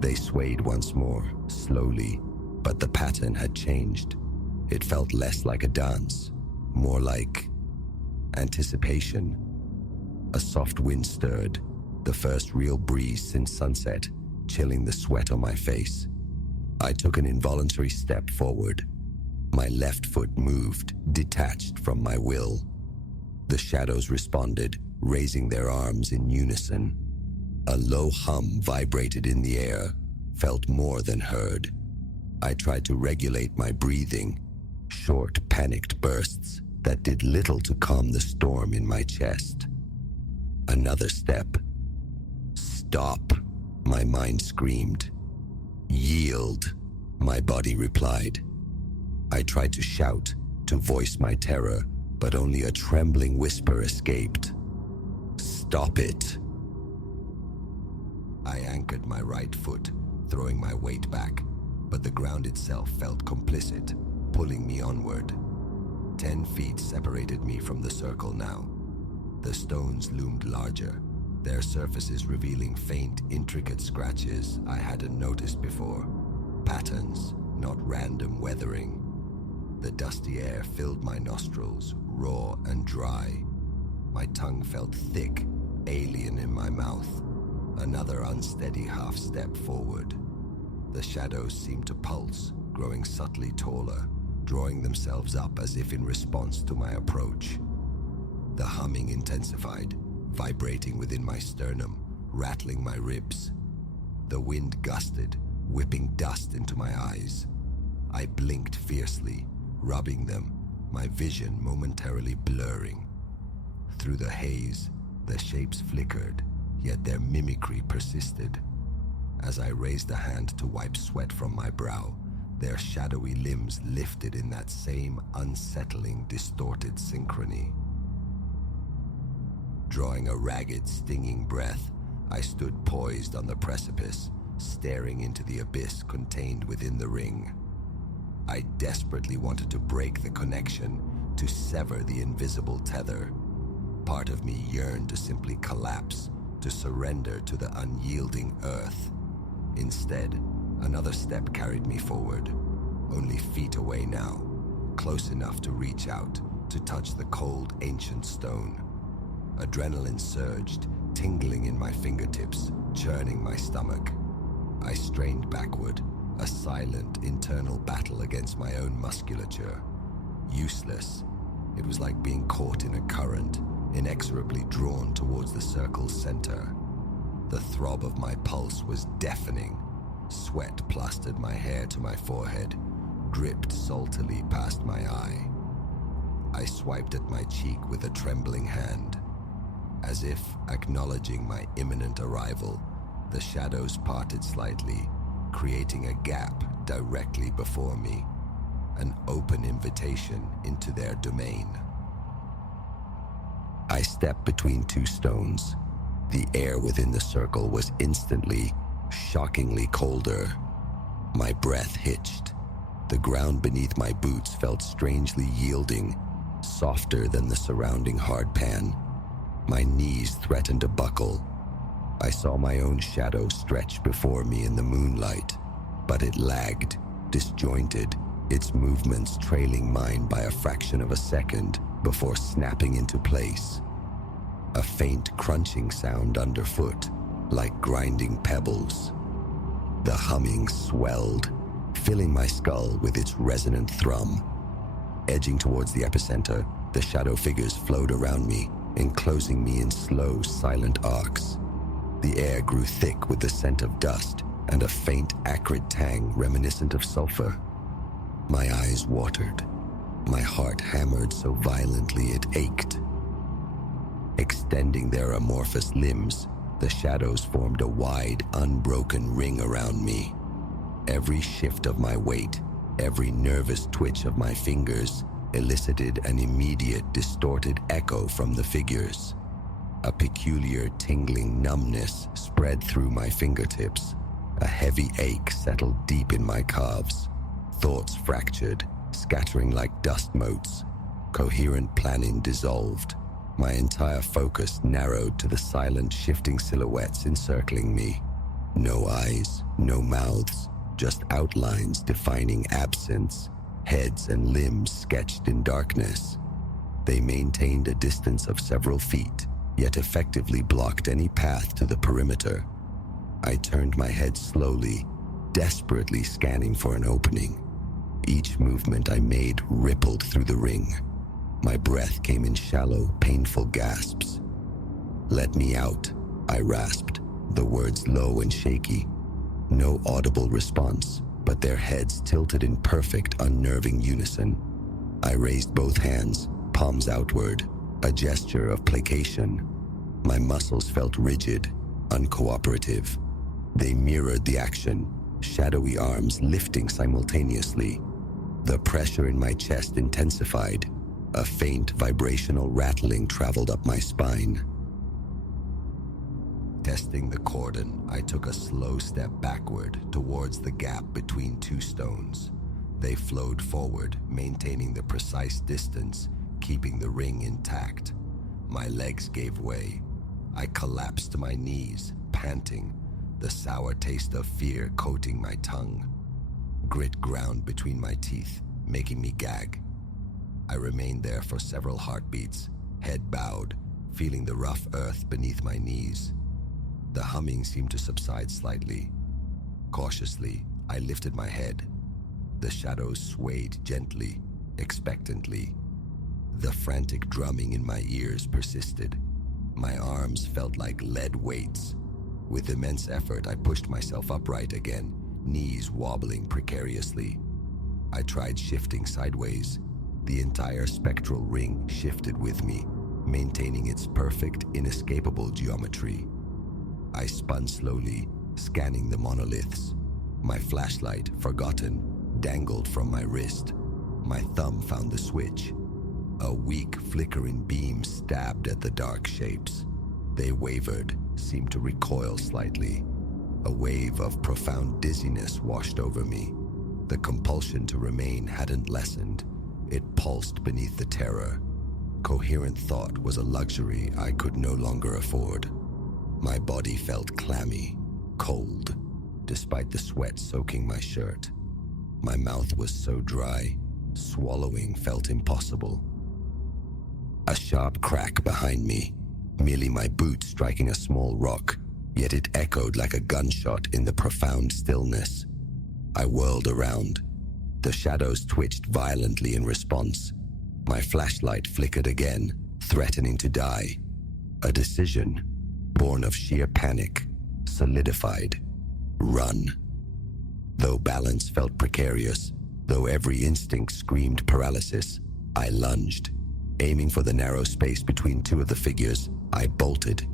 They swayed once more, slowly, but the pattern had changed. It felt less like a dance, more like anticipation. A soft wind stirred, the first real breeze since sunset, chilling the sweat on my face. I took an involuntary step forward. My left foot moved, detached from my will. The shadows responded, raising their arms in unison. A low hum vibrated in the air, felt more than heard. I tried to regulate my breathing, short, panicked bursts that did little to calm the storm in my chest. Another step. Stop, my mind screamed. Yield, my body replied. I tried to shout, to voice my terror, but only a trembling whisper escaped. Stop it. I anchored my right foot, throwing my weight back, but the ground itself felt complicit, pulling me onward. 10 feet separated me from the circle now. The stones loomed larger, their surfaces revealing faint, intricate scratches I hadn't noticed before. Patterns, not random weathering. The dusty air filled my nostrils, raw and dry. My tongue felt thick, alien in my mouth. Another unsteady half step forward. The shadows seemed to pulse, growing subtly taller, drawing themselves up as if in response to my approach. The humming intensified, vibrating within my sternum, rattling my ribs. The wind gusted, whipping dust into my eyes. I blinked fiercely, rubbing them, my vision momentarily blurring. Through the haze, the shapes flickered, yet their mimicry persisted. As I raised a hand to wipe sweat from my brow, their shadowy limbs lifted in that same unsettling, distorted synchrony. Drawing a ragged, stinging breath, I stood poised on the precipice, staring into the abyss contained within the ring. I desperately wanted to break the connection, to sever the invisible tether. Part of me yearned to simply collapse, to surrender to the unyielding earth. Instead, another step carried me forward, only feet away now, close enough to reach out, to touch the cold, ancient stone. Adrenaline surged, tingling in my fingertips, churning my stomach. I strained backward, a silent, internal battle against my own musculature. Useless. It was like being caught in a current, inexorably drawn towards the circle's center. The throb of my pulse was deafening. Sweat plastered my hair to my forehead, dripped saltily past my eye. I swiped at my cheek with a trembling hand. As if acknowledging my imminent arrival, the shadows parted slightly, creating a gap directly before me, an open invitation into their domain. I stepped between two stones. The air within the circle was instantly, shockingly colder. My breath hitched. The ground beneath my boots felt strangely yielding, softer than the surrounding hard pan. My knees threatened to buckle. I saw my own shadow stretch before me in the moonlight, but it lagged, disjointed, its movements trailing mine by a fraction of a second before snapping into place. A faint crunching sound underfoot, like grinding pebbles. The humming swelled, filling my skull with its resonant thrum. Edging towards the epicenter, the shadow figures flowed around me, enclosing me in slow, silent arcs. The air grew thick with the scent of dust and a faint, acrid tang reminiscent of sulfur. My eyes watered. My heart hammered so violently it ached. Extending their amorphous limbs, the shadows formed a wide, unbroken ring around me. Every shift of my weight, every nervous twitch of my fingers elicited an immediate, distorted echo from the figures. A peculiar, tingling numbness spread through my fingertips. A heavy ache settled deep in my calves. Thoughts fractured, scattering like dust motes. Coherent planning dissolved. My entire focus narrowed to the silent, shifting silhouettes encircling me. No eyes, no mouths, just outlines defining absence, heads and limbs sketched in darkness. They maintained a distance of several feet, yet effectively blocked any path to the perimeter. I turned my head slowly, desperately scanning for an opening. Each movement I made rippled through the ring. My breath came in shallow, painful gasps. "Let me out," I rasped, the words low and shaky. No audible response, but their heads tilted in perfect, unnerving unison. I raised both hands, palms outward, a gesture of placation. My muscles felt rigid, uncooperative. They mirrored the action, shadowy arms lifting simultaneously. The pressure in my chest intensified. A faint vibrational rattling traveled up my spine. Testing the cordon, I took a slow step backward towards the gap between two stones. They flowed forward, maintaining the precise distance, keeping the ring intact. My legs gave way. I collapsed to my knees, panting, the sour taste of fear coating my tongue. Grit ground between my teeth, making me gag. I remained there for several heartbeats, head bowed, feeling the rough earth beneath my knees. The humming seemed to subside slightly. Cautiously, I lifted my head. The shadows swayed gently, expectantly. The frantic drumming in my ears persisted. My arms felt like lead weights. With immense effort, I pushed myself upright again, knees wobbling precariously. I tried shifting sideways. The entire spectral ring shifted with me, maintaining its perfect, inescapable geometry. I spun slowly, scanning the monoliths. My flashlight, forgotten, dangled from my wrist. My thumb found the switch. A weak, flickering beam stabbed at the dark shapes. They wavered, seemed to recoil slightly. A wave of profound dizziness washed over me. The compulsion to remain hadn't lessened. It pulsed beneath the terror. Coherent thought was a luxury I could no longer afford. My body felt clammy, cold, despite the sweat soaking my shirt. My mouth was so dry, swallowing felt impossible. A sharp crack behind me, merely my boot striking a small rock, yet it echoed like a gunshot in the profound stillness. I whirled around. The shadows twitched violently in response. My flashlight flickered again, threatening to die. A decision, born of sheer panic, solidified. Run. Though balance felt precarious, though every instinct screamed paralysis, I lunged. Aiming for the narrow space between two of the figures, I bolted.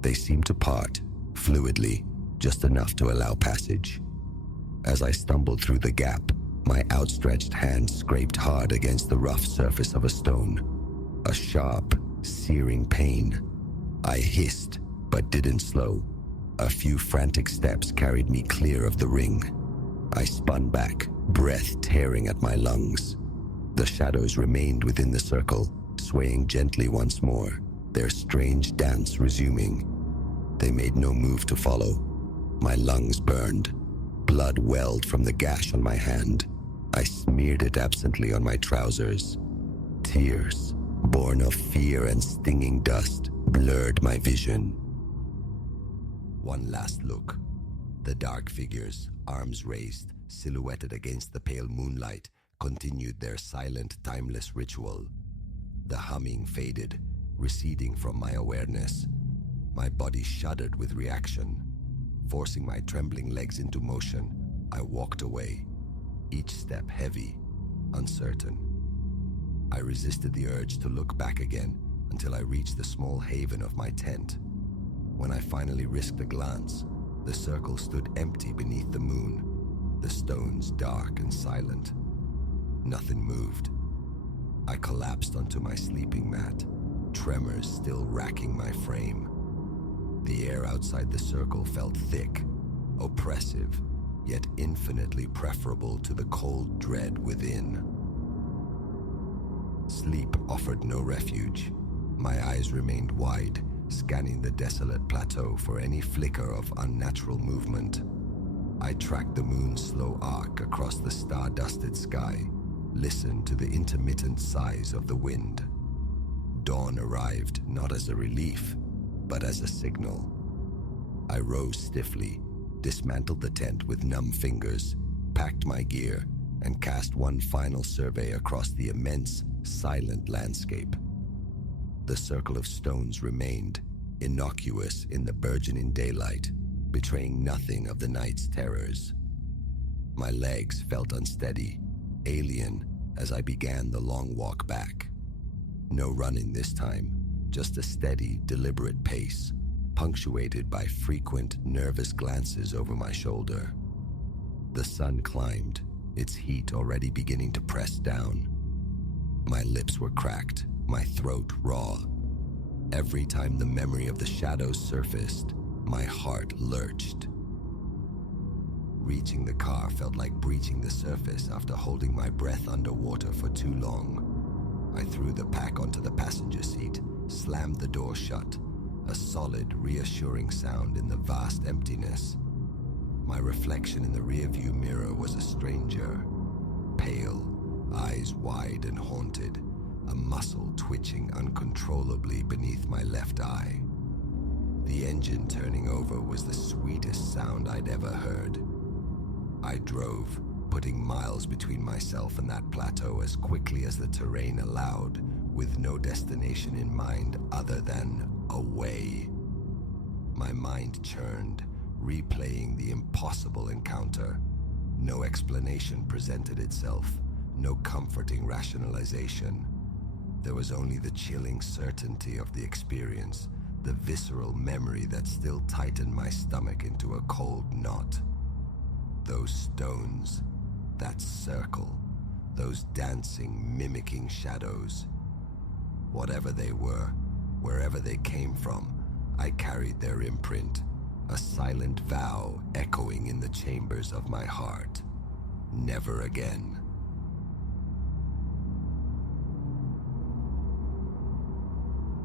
They seemed to part, fluidly, just enough to allow passage. As I stumbled through the gap, my outstretched hand scraped hard against the rough surface of a stone. A sharp, searing pain. I hissed, but didn't slow. A few frantic steps carried me clear of the ring. I spun back, breath tearing at my lungs. The shadows remained within the circle, swaying gently once more, their strange dance resuming. They made no move to follow. My lungs burned. Blood welled from the gash on my hand. I smeared it absently on my trousers. Tears, born of fear and stinging dust, blurred my vision. One last look. The dark figures, arms raised, silhouetted against the pale moonlight, continued their silent, timeless ritual. The humming faded, receding from my awareness. My body shuddered with reaction. Forcing my trembling legs into motion, I walked away, each step heavy, uncertain. I resisted the urge to look back again until I reached the small haven of my tent. When I finally risked a glance, the circle stood empty beneath the moon, the stones dark and silent. Nothing moved. I collapsed onto my sleeping mat, tremors still racking my frame. The air outside the circle felt thick, oppressive, yet infinitely preferable to the cold dread within. Sleep offered no refuge. My eyes remained wide, scanning the desolate plateau for any flicker of unnatural movement. I tracked the moon's slow arc across the star-dusted sky, listened to the intermittent sighs of the wind. Dawn arrived not as a relief, but as a signal. I rose stiffly, dismantled the tent with numb fingers, packed my gear, and cast one final survey across the immense, silent landscape. The circle of stones remained, innocuous in the burgeoning daylight, betraying nothing of the night's terrors. My legs felt unsteady, alien, as I began the long walk back. No running this time, just a steady, deliberate pace, punctuated by frequent, nervous glances over my shoulder. The sun climbed, its heat already beginning to press down. My lips were cracked, my throat raw. Every time the memory of the shadows surfaced, my heart lurched. Reaching the car felt like breaching the surface after holding my breath underwater for too long. I threw the pack onto the passenger seat, slammed the door shut, a solid, reassuring sound in the vast emptiness. My reflection in the rearview mirror was a stranger, pale, eyes wide and haunted, a muscle twitching uncontrollably beneath my left eye. The engine turning over was the sweetest sound I'd ever heard. I drove, putting miles between myself and that plateau as quickly as the terrain allowed, with no destination in mind other than away. My mind churned, replaying the impossible encounter. No explanation presented itself, no comforting rationalization. There was only the chilling certainty of the experience, the visceral memory that still tightened my stomach into a cold knot. Those stones, that circle, those dancing, mimicking shadows. Whatever they were, wherever they came from, I carried their imprint, a silent vow echoing in the chambers of my heart. Never again.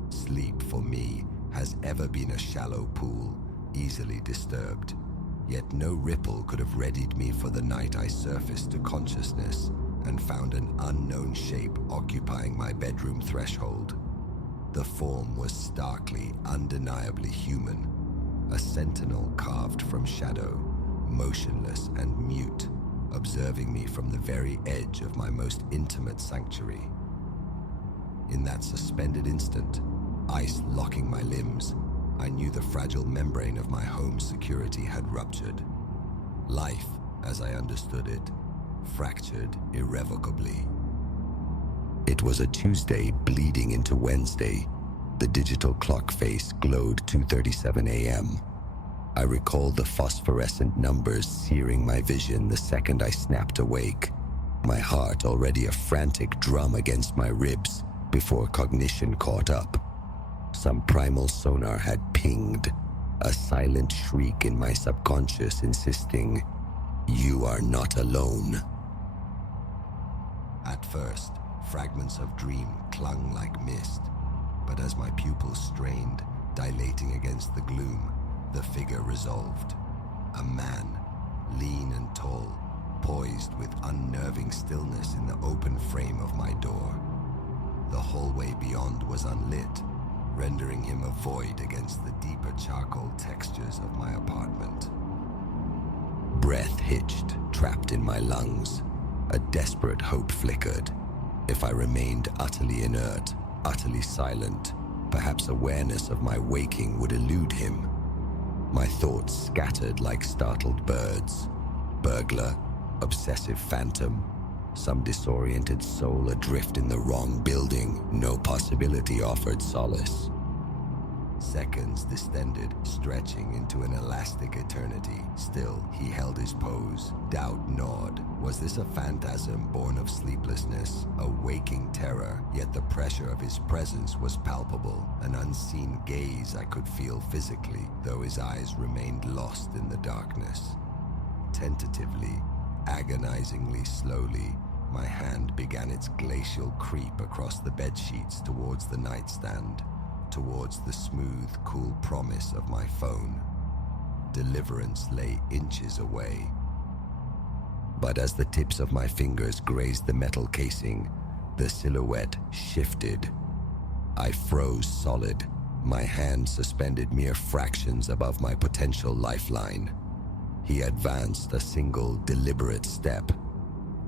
Sleep, for me, has ever been a shallow pool, easily disturbed. Yet no ripple could have readied me for the night I surfaced to consciousness and found an unknown shape occupying my bedroom threshold. The form was starkly, undeniably human, a sentinel carved from shadow, motionless and mute, observing me from the very edge of my most intimate sanctuary. In that suspended instant, ice locking my limbs, I knew the fragile membrane of my home's security had ruptured. Life, as I understood it, fractured irrevocably. It was a Tuesday bleeding into Wednesday. The digital clock face glowed 2:37 a.m. I recalled the phosphorescent numbers searing my vision the second I snapped awake, my heart already a frantic drum against my ribs before cognition caught up. Some primal sonar had pinged, a silent shriek in my subconscious insisting, "You are not alone." At first, fragments of dream clung like mist, but as my pupils strained, dilating against the gloom, the figure resolved. A man, lean and tall, poised with unnerving stillness in the open frame of my door. The hallway beyond was unlit, rendering him a void against the deeper charcoal textures of my apartment. Breath hitched, trapped in my lungs. A desperate hope flickered. If I remained utterly inert, utterly silent, perhaps awareness of my waking would elude him. My thoughts scattered like startled birds. Burglar, obsessive phantom, some disoriented soul adrift in the wrong building. No possibility offered solace. Seconds distended, stretching into an elastic eternity. Still, he held his pose. Doubt gnawed. Was this a phantasm born of sleeplessness, a waking terror? Yet the pressure of his presence was palpable, an unseen gaze I could feel physically, though his eyes remained lost in the darkness. Tentatively, agonizingly slowly, my hand began its glacial creep across the bedsheets towards the nightstand, towards the smooth, cool promise of my phone. Deliverance lay inches away. But as the tips of my fingers grazed the metal casing, the silhouette shifted. I froze solid, my hand suspended mere fractions above my potential lifeline. He advanced a single, deliberate step.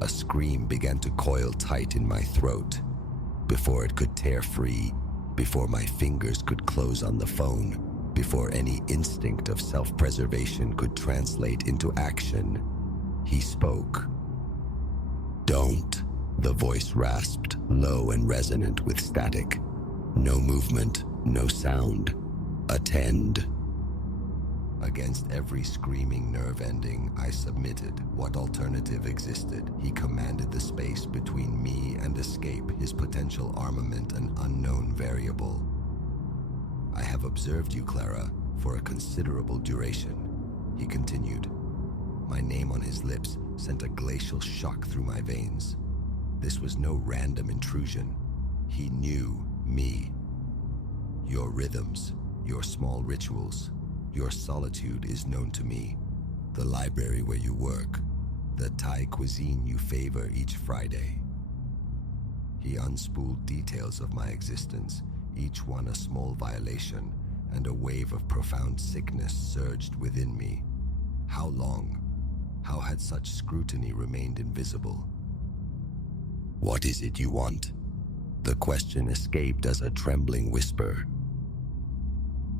A scream began to coil tight in my throat. Before it could tear free, before my fingers could close on the phone, before any instinct of self-preservation could translate into action, he spoke. "Don't," the voice rasped, low and resonant with static. "No movement, no sound. Attend." Against every screaming nerve ending, I submitted. What alternative existed? He commanded the space between me and escape, his potential armament an unknown variable. "I have observed you, Clara, for a considerable duration," he continued. My name on his lips sent a glacial shock through my veins. This was no random intrusion. He knew me. "Your rhythms, your small rituals, your solitude is known to me. The library where you work, the Thai cuisine you favor each Friday." He unspooled details of my existence, each one a small violation, and a wave of profound sickness surged within me. How long? How had such scrutiny remained invisible? "What is it you want?" The question escaped as a trembling whisper.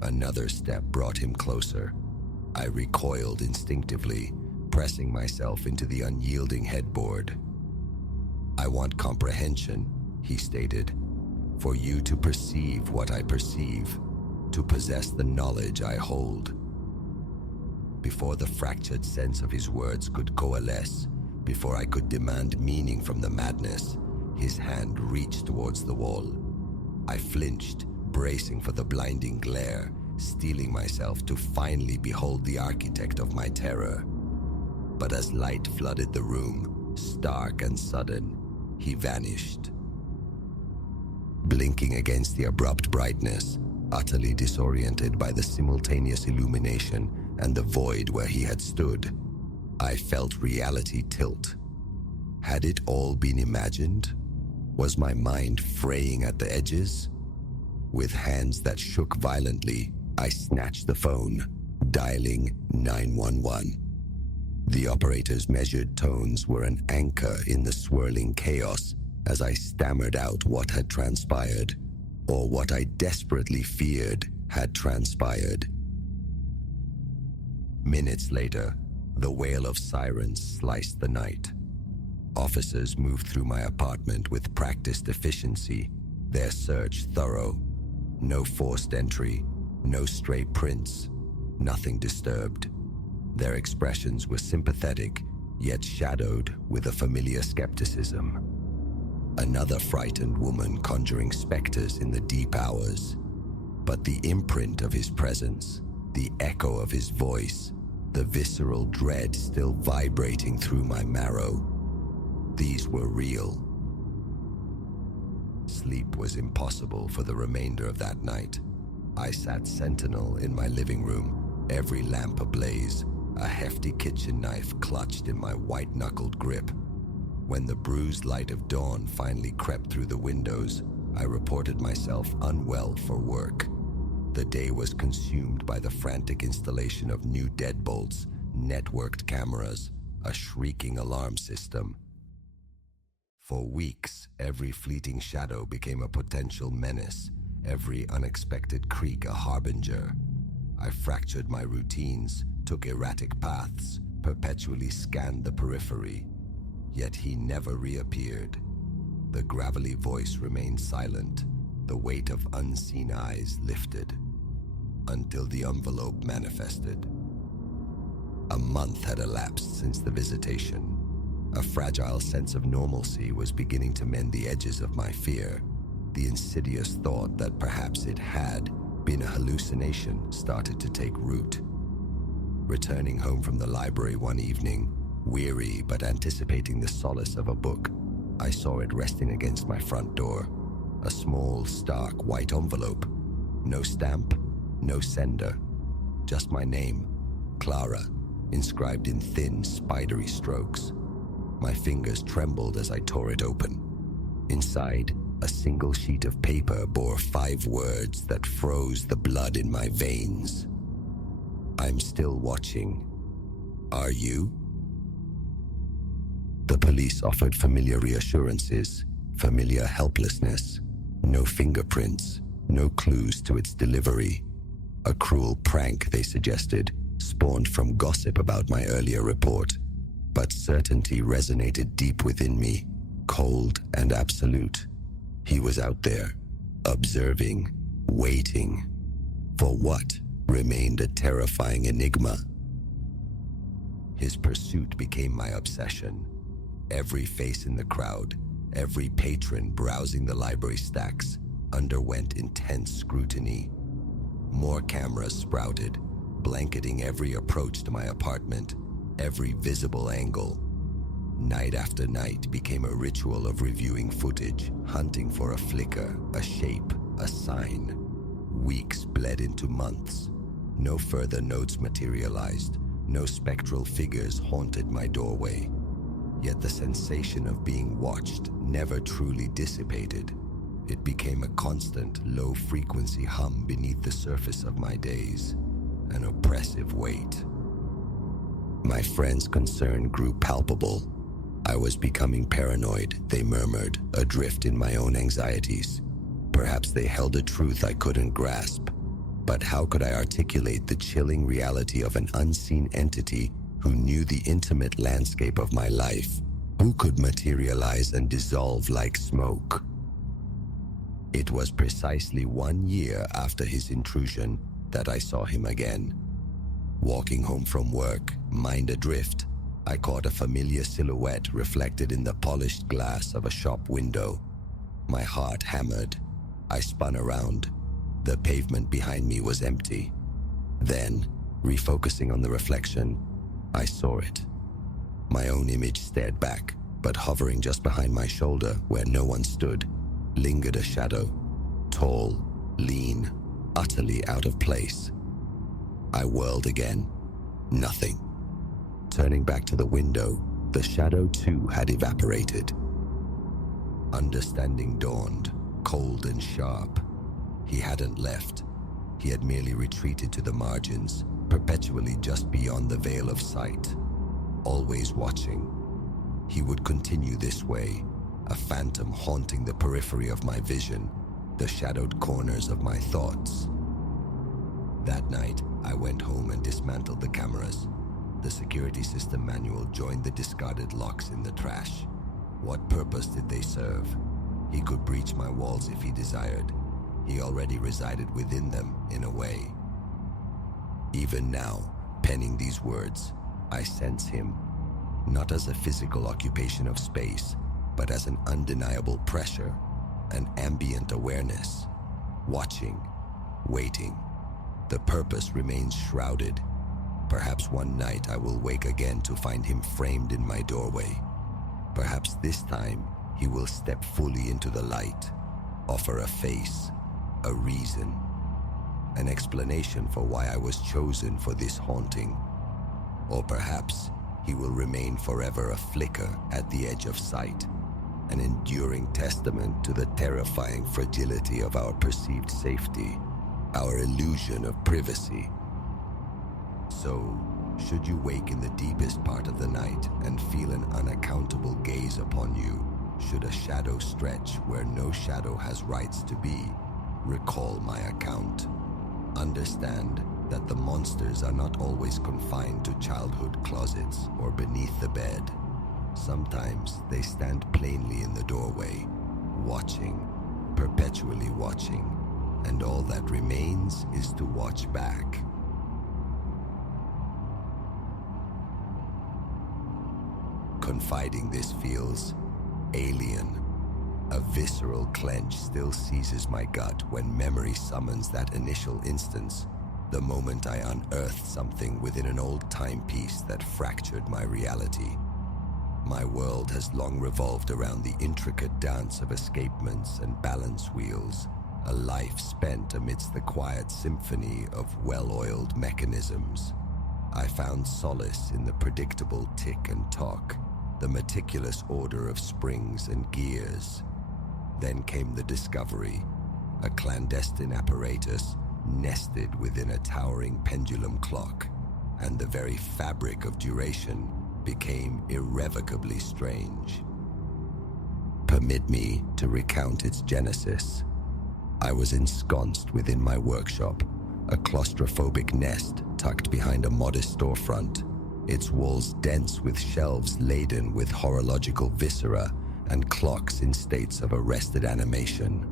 Another step brought him closer. I recoiled instinctively, pressing myself into the unyielding headboard. "I want comprehension," he stated. "For you to perceive what I perceive, to possess the knowledge I hold." Before the fractured sense of his words could coalesce, before I could demand meaning from the madness, his hand reached towards the wall. I flinched, bracing for the blinding glare, steeling myself to finally behold the architect of my terror. But as light flooded the room, stark and sudden, he vanished. Blinking against the abrupt brightness, utterly disoriented by the simultaneous illumination and the void where he had stood, I felt reality tilt. Had it all been imagined? Was my mind fraying at the edges? With hands that shook violently, I snatched the phone, dialing 911. The operator's measured tones were an anchor in the swirling chaos as I stammered out what had transpired, or what I desperately feared had transpired. Minutes later, the wail of sirens sliced the night. Officers moved through my apartment with practiced efficiency, their search thorough. No forced entry, no stray prints, nothing disturbed. Their expressions were sympathetic, yet shadowed with a familiar skepticism. Another frightened woman conjuring specters in the deep hours. But the imprint of his presence, the echo of his voice, the visceral dread still vibrating through my marrow, these were real. Sleep was impossible for the remainder of that night. I sat sentinel in my living room, every lamp ablaze, a hefty kitchen knife clutched in my white-knuckled grip. When the bruised light of dawn finally crept through the windows, I reported myself unwell for work. The day was consumed by the frantic installation of new deadbolts, networked cameras, a shrieking alarm system. For weeks, every fleeting shadow became a potential menace, every unexpected creak a harbinger. I fractured my routines, took erratic paths, perpetually scanned the periphery. Yet he never reappeared. The gravelly voice remained silent, the weight of unseen eyes lifted, until the envelope manifested. A month had elapsed since the visitation. A fragile sense of normalcy was beginning to mend the edges of my fear. The insidious thought that perhaps it had been a hallucination started to take root. Returning home from the library one evening, weary but anticipating the solace of a book, I saw it resting against my front door. A small, stark white envelope. No stamp, no sender. Just my name, Clara, inscribed in thin, spidery strokes. My fingers trembled as I tore it open. Inside, a single sheet of paper bore 5 words that froze the blood in my veins. I'm still watching. Are you? The police offered familiar reassurances, familiar helplessness. No fingerprints, no clues to its delivery. A cruel prank, they suggested, spawned from gossip about my earlier report. But certainty resonated deep within me, cold and absolute. He was out there, observing, waiting. For what remained a terrifying enigma. His pursuit became my obsession. Every face in the crowd, every patron browsing the library stacks, underwent intense scrutiny. More cameras sprouted, blanketing every approach to my apartment, every visible angle. Night after night became a ritual of reviewing footage, hunting for a flicker, a shape, a sign. Weeks bled into months. No further notes materialized. No spectral figures haunted my doorway. Yet the sensation of being watched never truly dissipated. It became a constant, low-frequency hum beneath the surface of my days, an oppressive weight. My friends' concern grew palpable. I was becoming paranoid, they murmured, adrift in my own anxieties. Perhaps they held a truth I couldn't grasp. But how could I articulate the chilling reality of an unseen entity who knew the intimate landscape of my life, who could materialize and dissolve like smoke? It was precisely 1 year after his intrusion that I saw him again. Walking home from work, mind adrift, I caught a familiar silhouette reflected in the polished glass of a shop window. My heart hammered. I spun around. The pavement behind me was empty. Then, refocusing on the reflection, I saw it. My own image stared back, but hovering just behind my shoulder where no one stood, lingered a shadow, tall, lean, utterly out of place. I whirled again. Nothing. Turning back to the window, the shadow too had evaporated. Understanding dawned, cold and sharp. He hadn't left. He had merely retreated to the margins, perpetually just beyond the veil of sight, always watching. He would continue this way, a phantom haunting the periphery of my vision, the shadowed corners of my thoughts. That night, I went home and dismantled the cameras. The security system manual joined the discarded locks in the trash. What purpose did they serve? He could breach my walls if he desired. He already resided within them, in a way. Even now, penning these words, I sense him, not as a physical occupation of space, but as an undeniable pressure, an ambient awareness, watching, waiting. The purpose remains shrouded. Perhaps one night I will wake again to find him framed in my doorway. Perhaps this time he will step fully into the light, offer a face, a reason, an explanation for why I was chosen for this haunting. Or perhaps he will remain forever a flicker at the edge of sight, an enduring testament to the terrifying fragility of our perceived safety, our illusion of privacy. So, should you wake in the deepest part of the night and feel an unaccountable gaze upon you, should a shadow stretch where no shadow has rights to be, recall my account. Understand that the monsters are not always confined to childhood closets or beneath the bed. Sometimes they stand plainly in the doorway, watching, perpetually watching, and all that remains is to watch back. Confiding this feels alien. A visceral clench still seizes my gut when memory summons that initial instance, the moment I unearthed something within an old timepiece that fractured my reality. My world has long revolved around the intricate dance of escapements and balance wheels, a life spent amidst the quiet symphony of well-oiled mechanisms. I found solace in the predictable tick and tock, the meticulous order of springs and gears. Then came the discovery, a clandestine apparatus nested within a towering pendulum clock, and the very fabric of duration became irrevocably strange. Permit me to recount its genesis. I was ensconced within my workshop, a claustrophobic nest tucked behind a modest storefront, its walls dense with shelves laden with horological viscera and clocks in states of arrested animation.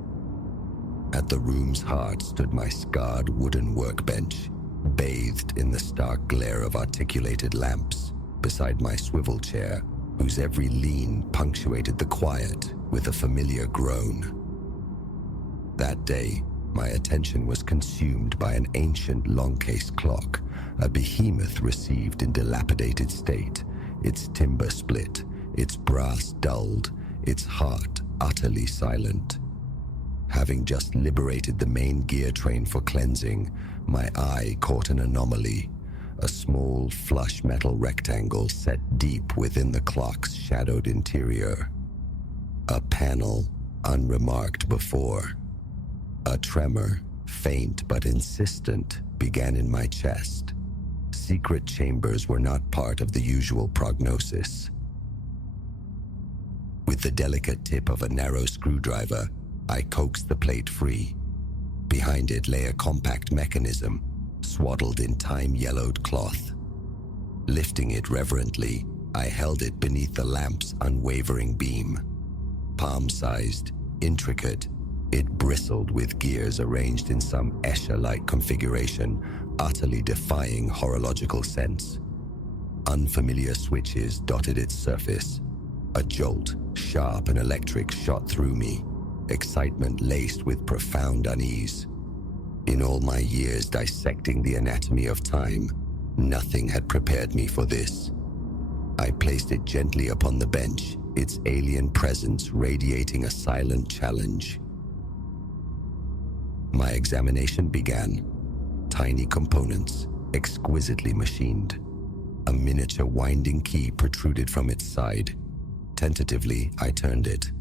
At the room's heart stood my scarred wooden workbench, bathed in the stark glare of articulated lamps, beside my swivel chair, whose every lean punctuated the quiet with a familiar groan. That day, my attention was consumed by an ancient long-case clock, a behemoth received in dilapidated state, its timber split, its brass dulled, its heart utterly silent. Having just liberated the main gear train for cleansing, my eye caught an anomaly, a small flush metal rectangle set deep within the clock's shadowed interior. A panel unremarked before. A tremor, faint but insistent, began in my chest. Secret chambers were not part of the usual prognosis. With the delicate tip of a narrow screwdriver, I coaxed the plate free. Behind it lay a compact mechanism, swaddled in time-yellowed cloth. Lifting it reverently, I held it beneath the lamp's unwavering beam. Palm-sized, intricate, it bristled with gears arranged in some Escher-like configuration, utterly defying horological sense. Unfamiliar switches dotted its surface. A jolt, sharp and electric, shot through me, excitement laced with profound unease. In all my years dissecting the anatomy of time, nothing had prepared me for this. I placed it gently upon the bench, its alien presence radiating a silent challenge. My examination began. Tiny components, exquisitely machined. A miniature winding key protruded from its side. Tentatively, I turned it.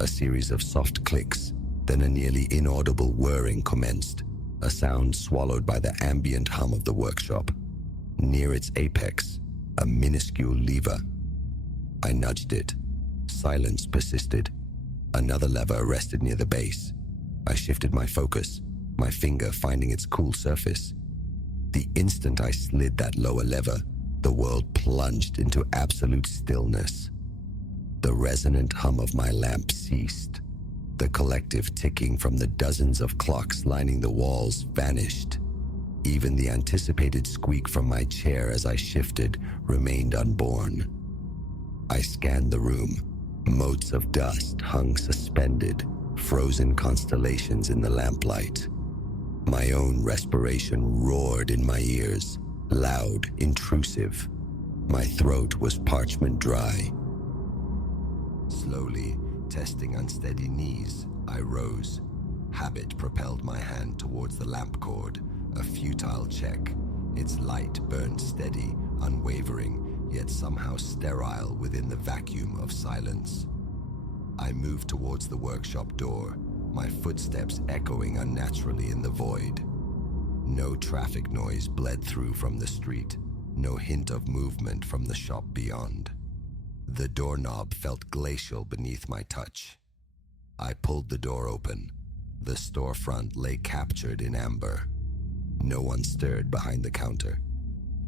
A series of soft clicks, then a nearly inaudible whirring commenced, a sound swallowed by the ambient hum of the workshop. Near its apex, a minuscule lever. I nudged it. Silence persisted. Another lever rested near the base. I shifted my focus, my finger finding its cool surface. The instant I slid that lower lever, the world plunged into absolute stillness. The resonant hum of my lamp ceased. The collective ticking from the dozens of clocks lining the walls vanished. Even the anticipated squeak from my chair as I shifted remained unborn. I scanned the room. Motes of dust hung suspended, frozen constellations in the lamplight. My own respiration roared in my ears, loud, intrusive. My throat was parchment dry. Slowly, testing unsteady knees, I rose. Habit propelled my hand towards the lamp cord, a futile check. Its light burned steady, unwavering, yet somehow sterile within the vacuum of silence. I moved towards the workshop door, my footsteps echoing unnaturally in the void. No traffic noise bled through from the street, no hint of movement from the shop beyond. The doorknob felt glacial beneath my touch. I pulled the door open. The storefront lay captured in amber. No one stirred behind the counter.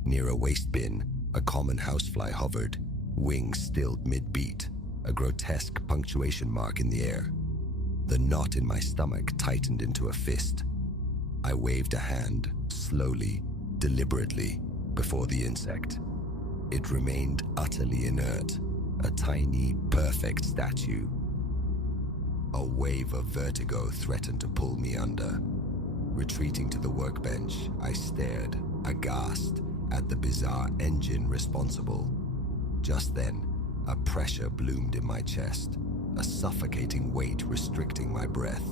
Near a waste bin, a common housefly hovered, wings stilled mid-beat, a grotesque punctuation mark in the air. The knot in my stomach tightened into a fist. I waved a hand, slowly, deliberately, before the insect. It remained utterly inert, a tiny, perfect statue. A wave of vertigo threatened to pull me under. Retreating to the workbench, I stared, aghast, at the bizarre engine responsible. Just then, a pressure bloomed in my chest, a suffocating weight restricting my breath.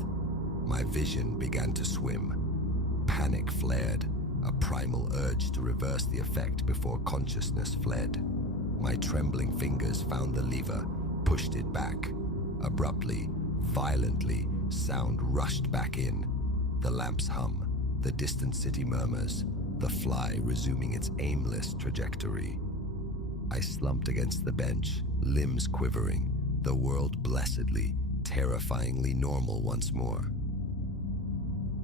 My vision began to swim. Panic flared, a primal urge to reverse the effect before consciousness fled. My trembling fingers found the lever, pushed it back. Abruptly, violently, sound rushed back in. The lamps hum, the distant city murmurs, the fly resuming its aimless trajectory. I slumped against the bench, limbs quivering, the world blessedly, terrifyingly normal once more.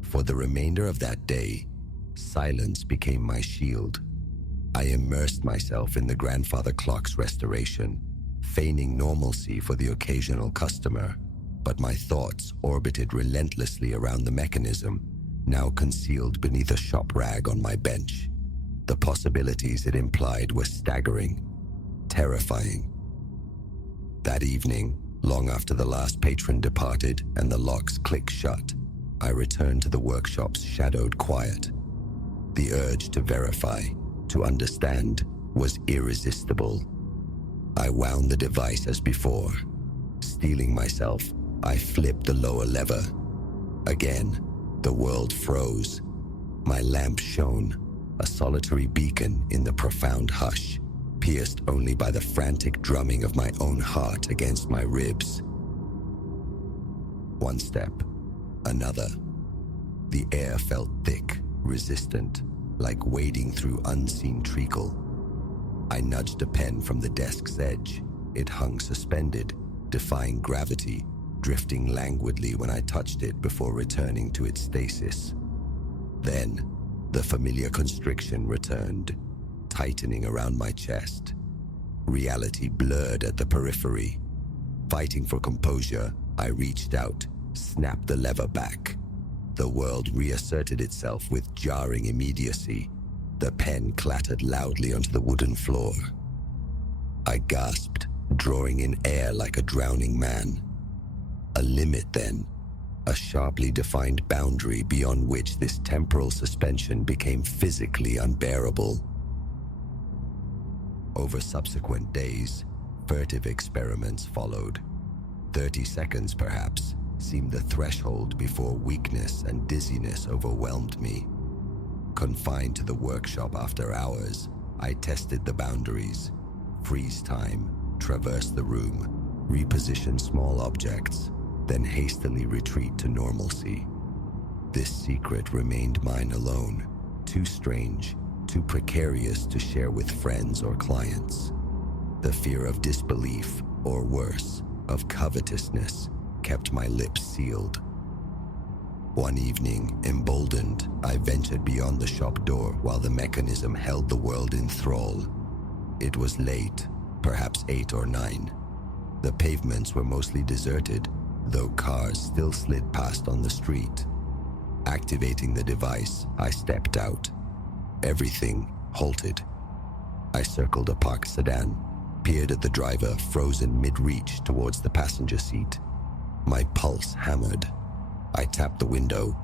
For the remainder of that day, silence became my shield. I immersed myself in the grandfather clock's restoration, feigning normalcy for the occasional customer, but my thoughts orbited relentlessly around the mechanism, now concealed beneath a shop rag on my bench. The possibilities it implied were staggering, terrifying. That evening, long after the last patron departed and the locks clicked shut, I returned to the workshop's shadowed quiet. The urge to verify, to understand, was irresistible. I wound the device as before. Steeling myself, I flipped the lower lever. Again, the world froze. My lamp shone, a solitary beacon in the profound hush, pierced only by the frantic drumming of my own heart against my ribs. One step, another. The air felt thick, resistant, like wading through unseen treacle. I nudged a pen from the desk's edge. It hung suspended, defying gravity, drifting languidly when I touched it before returning to its stasis. Then, the familiar constriction returned, tightening around my chest. Reality blurred at the periphery. Fighting for composure, I reached out, snapped the lever back. The world reasserted itself with jarring immediacy. The pen clattered loudly onto the wooden floor. I gasped, drawing in air like a drowning man. A limit then, a sharply defined boundary beyond which this temporal suspension became physically unbearable. Over subsequent days, furtive experiments followed. 30 seconds, perhaps, seemed the threshold before weakness and dizziness overwhelmed me. Confined to the workshop after hours, I tested the boundaries, freeze time, traverse the room, reposition small objects, then hastily retreat to normalcy. This secret remained mine alone, too strange, too precarious to share with friends or clients. The fear of disbelief, or worse, of covetousness, kept my lips sealed. One evening, emboldened, I ventured beyond the shop door while the mechanism held the world in thrall. It was late, perhaps 8 or 9. The pavements were mostly deserted, though cars still slid past on the street. Activating the device, I stepped out. Everything halted. I circled a parked sedan, peered at the driver frozen mid-reach towards the passenger seat. My pulse hammered. I tapped the window.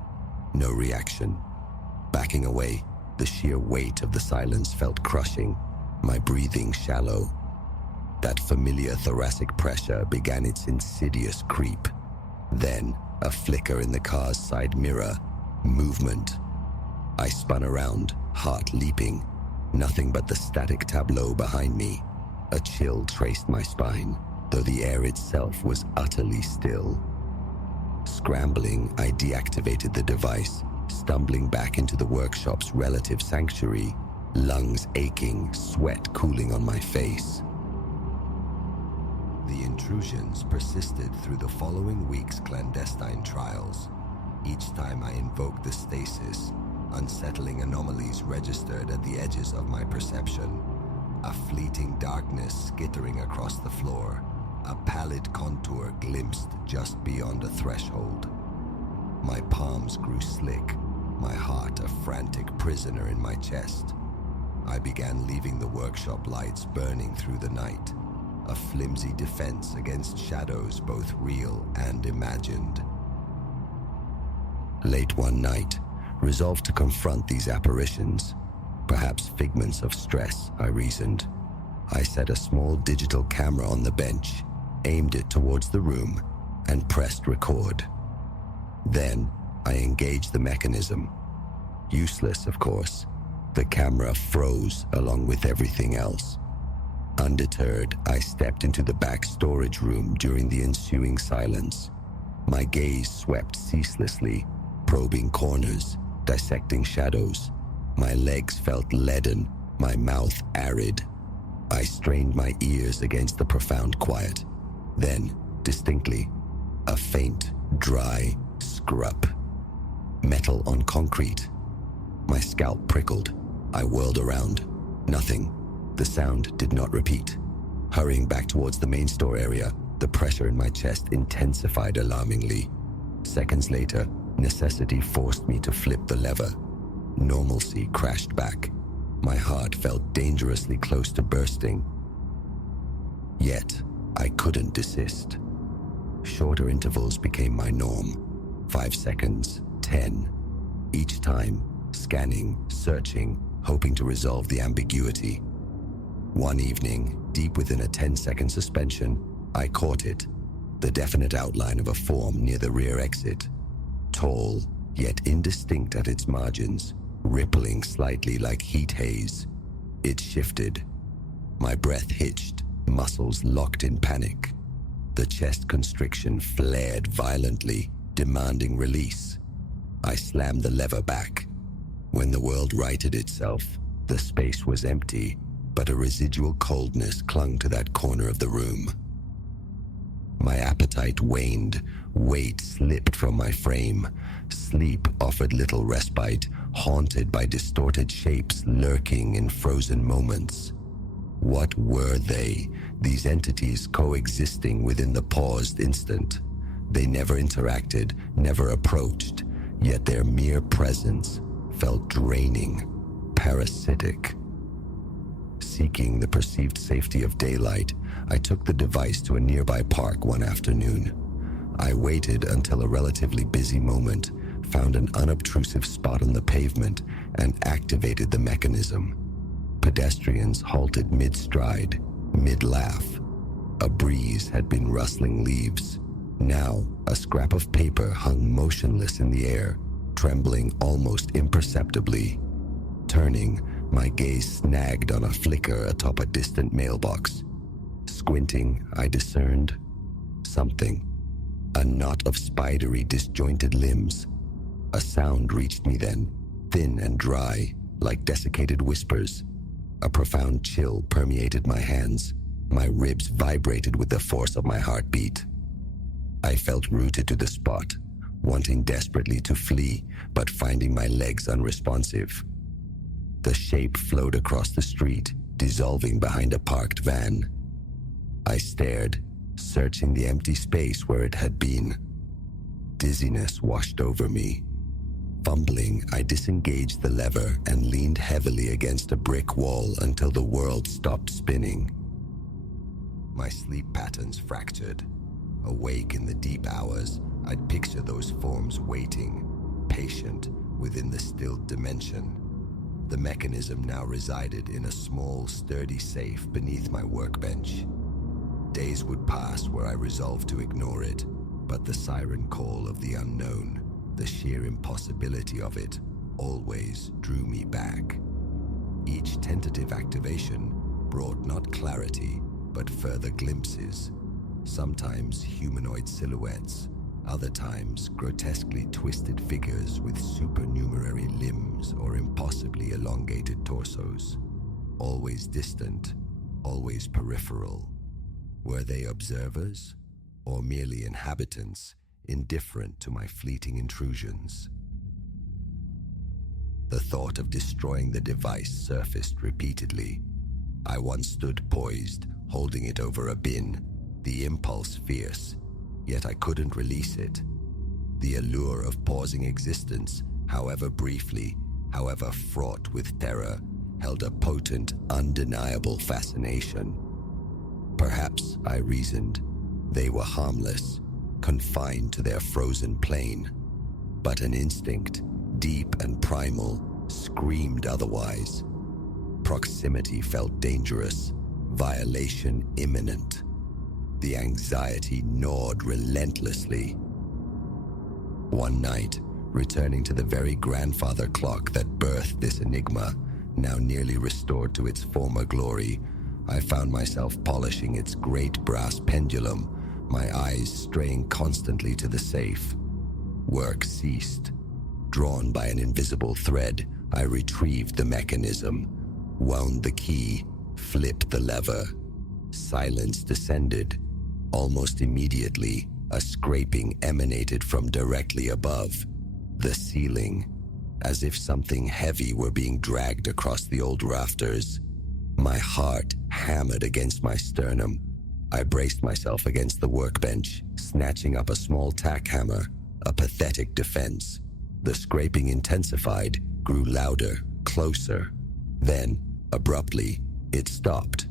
No reaction. Backing away, the sheer weight of the silence felt crushing, my breathing shallow. That familiar thoracic pressure began its insidious creep. Then, a flicker in the car's side mirror. Movement. I spun around, heart leaping. Nothing but the static tableau behind me. A chill traced my spine, though the air itself was utterly still. Scrambling, I deactivated the device, stumbling back into the workshop's relative sanctuary, lungs aching, sweat cooling on my face. The intrusions persisted through the following week's clandestine trials. Each time I invoked the stasis, unsettling anomalies registered at the edges of my perception. A fleeting darkness skittering across the floor, a pallid contour glimpsed just beyond a threshold. My palms grew slick, my heart a frantic prisoner in my chest. I began leaving the workshop lights burning through the night, a flimsy defense against shadows both real and imagined. Late one night, resolved to confront these apparitions, perhaps figments of stress, I reasoned. I set a small digital camera on the bench, aimed it towards the room, and pressed record. Then, I engaged the mechanism. Useless, of course. The camera froze along with everything else. Undeterred, I stepped into the back storage room during the ensuing silence. My gaze swept ceaselessly, probing corners, dissecting shadows. My legs felt leaden, my mouth arid. I strained my ears against the profound quiet. Then, distinctly, a faint, dry scrup. Metal on concrete. My scalp prickled. I whirled around. Nothing. The sound did not repeat. Hurrying back towards the main store area, the pressure in my chest intensified alarmingly. Seconds later, necessity forced me to flip the lever. Normalcy crashed back. My heart felt dangerously close to bursting. Yet, I couldn't desist. Shorter intervals became my norm. 5 seconds, 10. Each time, scanning, searching, hoping to resolve the ambiguity. One evening, deep within a 10-second suspension, I caught it, the definite outline of a form near the rear exit. Tall, yet indistinct at its margins, rippling slightly like heat haze. It shifted. My breath hitched, muscles locked in panic. The chest constriction flared violently, demanding release. I slammed the lever back. When the world righted itself, the space was empty, but a residual coldness clung to that corner of the room. My appetite waned, weight slipped from my frame. Sleep offered little respite, haunted by distorted shapes lurking in frozen moments. What were they, these entities coexisting within the paused instant? They never interacted, never approached, yet their mere presence felt draining, parasitic. Seeking the perceived safety of daylight, I took the device to a nearby park one afternoon. I waited until a relatively busy moment, found an unobtrusive spot on the pavement, and activated the mechanism. Pedestrians halted mid-stride, mid-laugh. A breeze had been rustling leaves. Now, a scrap of paper hung motionless in the air, trembling almost imperceptibly. Turning, my gaze snagged on a flicker atop a distant mailbox. Squinting, I discerned something. A knot of spidery, disjointed limbs. A sound reached me then, thin and dry, like desiccated whispers. A profound chill permeated my hands. My ribs vibrated with the force of my heartbeat. I felt rooted to the spot, wanting desperately to flee, but finding my legs unresponsive. The shape flowed across the street, dissolving behind a parked van. I stared, searching the empty space where it had been. Dizziness washed over me. Fumbling, I disengaged the lever and leaned heavily against a brick wall until the world stopped spinning. My sleep patterns fractured. Awake in the deep hours, I'd picture those forms waiting, patient, within the stilled dimension. The mechanism now resided in a small, sturdy safe beneath my workbench. Days would pass where I resolved to ignore it, but the siren call of the unknown, the sheer impossibility of it, always drew me back. Each tentative activation brought not clarity, but further glimpses, sometimes humanoid silhouettes, other times grotesquely twisted figures with supernumerary limbs or impossibly elongated torsos. Always distant, always peripheral. Were they observers, or merely inhabitants, indifferent to my fleeting intrusions? The thought of destroying the device surfaced repeatedly. I once stood poised, holding it over a bin, the impulse fierce, yet I couldn't release it. The allure of pausing existence, however briefly, however fraught with terror, held a potent, undeniable fascination. Perhaps, I reasoned, they were harmless, confined to their frozen plane. But an instinct, deep and primal, screamed otherwise. Proximity felt dangerous, violation imminent. The anxiety gnawed relentlessly. One night, returning to the very grandfather clock that birthed this enigma, now nearly restored to its former glory, I found myself polishing its great brass pendulum, my eyes straying constantly to the safe. Work ceased. Drawn by an invisible thread, I retrieved the mechanism, wound the key, flipped the lever. Silence descended. Almost immediately, a scraping emanated from directly above, the ceiling, as if something heavy were being dragged across the old rafters. My heart hammered against my sternum. I braced myself against the workbench, snatching up a small tack hammer, a pathetic defense. The scraping intensified, grew louder, closer. Then, abruptly, it stopped.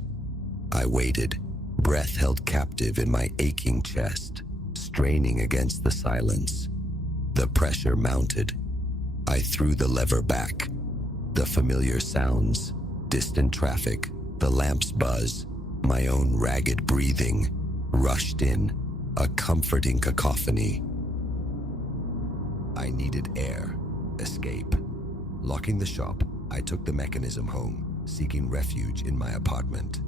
I waited, breath held captive in my aching chest, straining against the silence. The pressure mounted. I threw the lever back. The familiar sounds, distant traffic, the lamp's buzz, my own ragged breathing, rushed in, a comforting cacophony. I needed air, escape. Locking the shop, I took the mechanism home, seeking refuge in my apartment.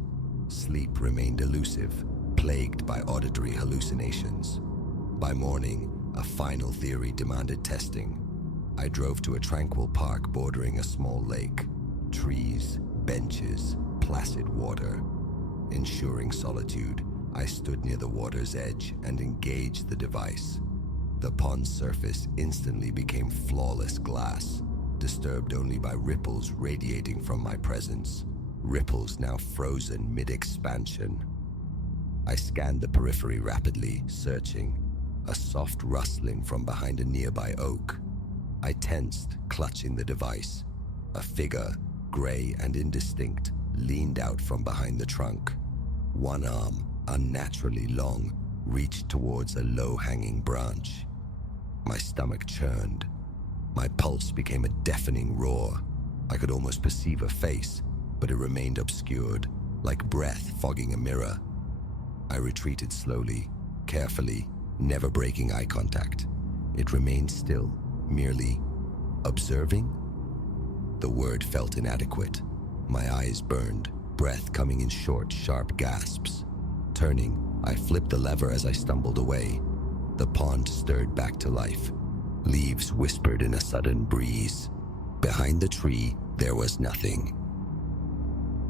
Sleep remained elusive, plagued by auditory hallucinations. By morning, a final theory demanded testing. I drove to a tranquil park bordering a small lake. Trees, benches, placid water. Ensuring solitude, I stood near the water's edge and engaged the device. The pond's surface instantly became flawless glass, disturbed only by ripples radiating from my presence. Ripples now frozen mid-expansion. I scanned the periphery rapidly, searching. A soft rustling from behind a nearby oak. I tensed, clutching the device. A figure, gray and indistinct, leaned out from behind the trunk. One arm, unnaturally long, reached towards a low-hanging branch. My stomach churned. My pulse became a deafening roar. I could almost perceive a face, but it remained obscured, like breath fogging a mirror. I retreated slowly, carefully, never breaking eye contact. It remained still, merely observing. The word felt inadequate. My eyes burned, breath coming in short, sharp gasps. Turning, I flipped the lever as I stumbled away. The pond stirred back to life. Leaves whispered in a sudden breeze. Behind the tree, there was nothing.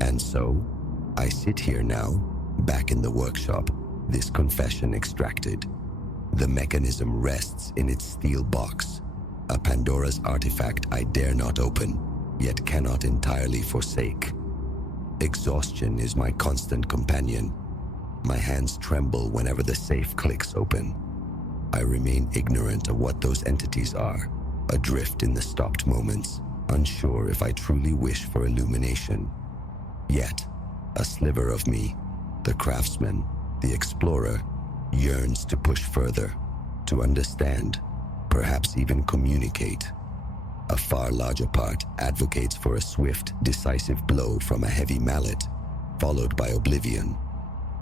And so, I sit here now, back in the workshop, this confession extracted. The mechanism rests in its steel box, a Pandora's artifact I dare not open, yet cannot entirely forsake. Exhaustion is my constant companion. My hands tremble whenever the safe clicks open. I remain ignorant of what those entities are, adrift in the stopped moments, unsure if I truly wish for illumination. Yet, a sliver of me, the craftsman, the explorer, yearns to push further, to understand, perhaps even communicate. A far larger part advocates for a swift, decisive blow from a heavy mallet, followed by oblivion.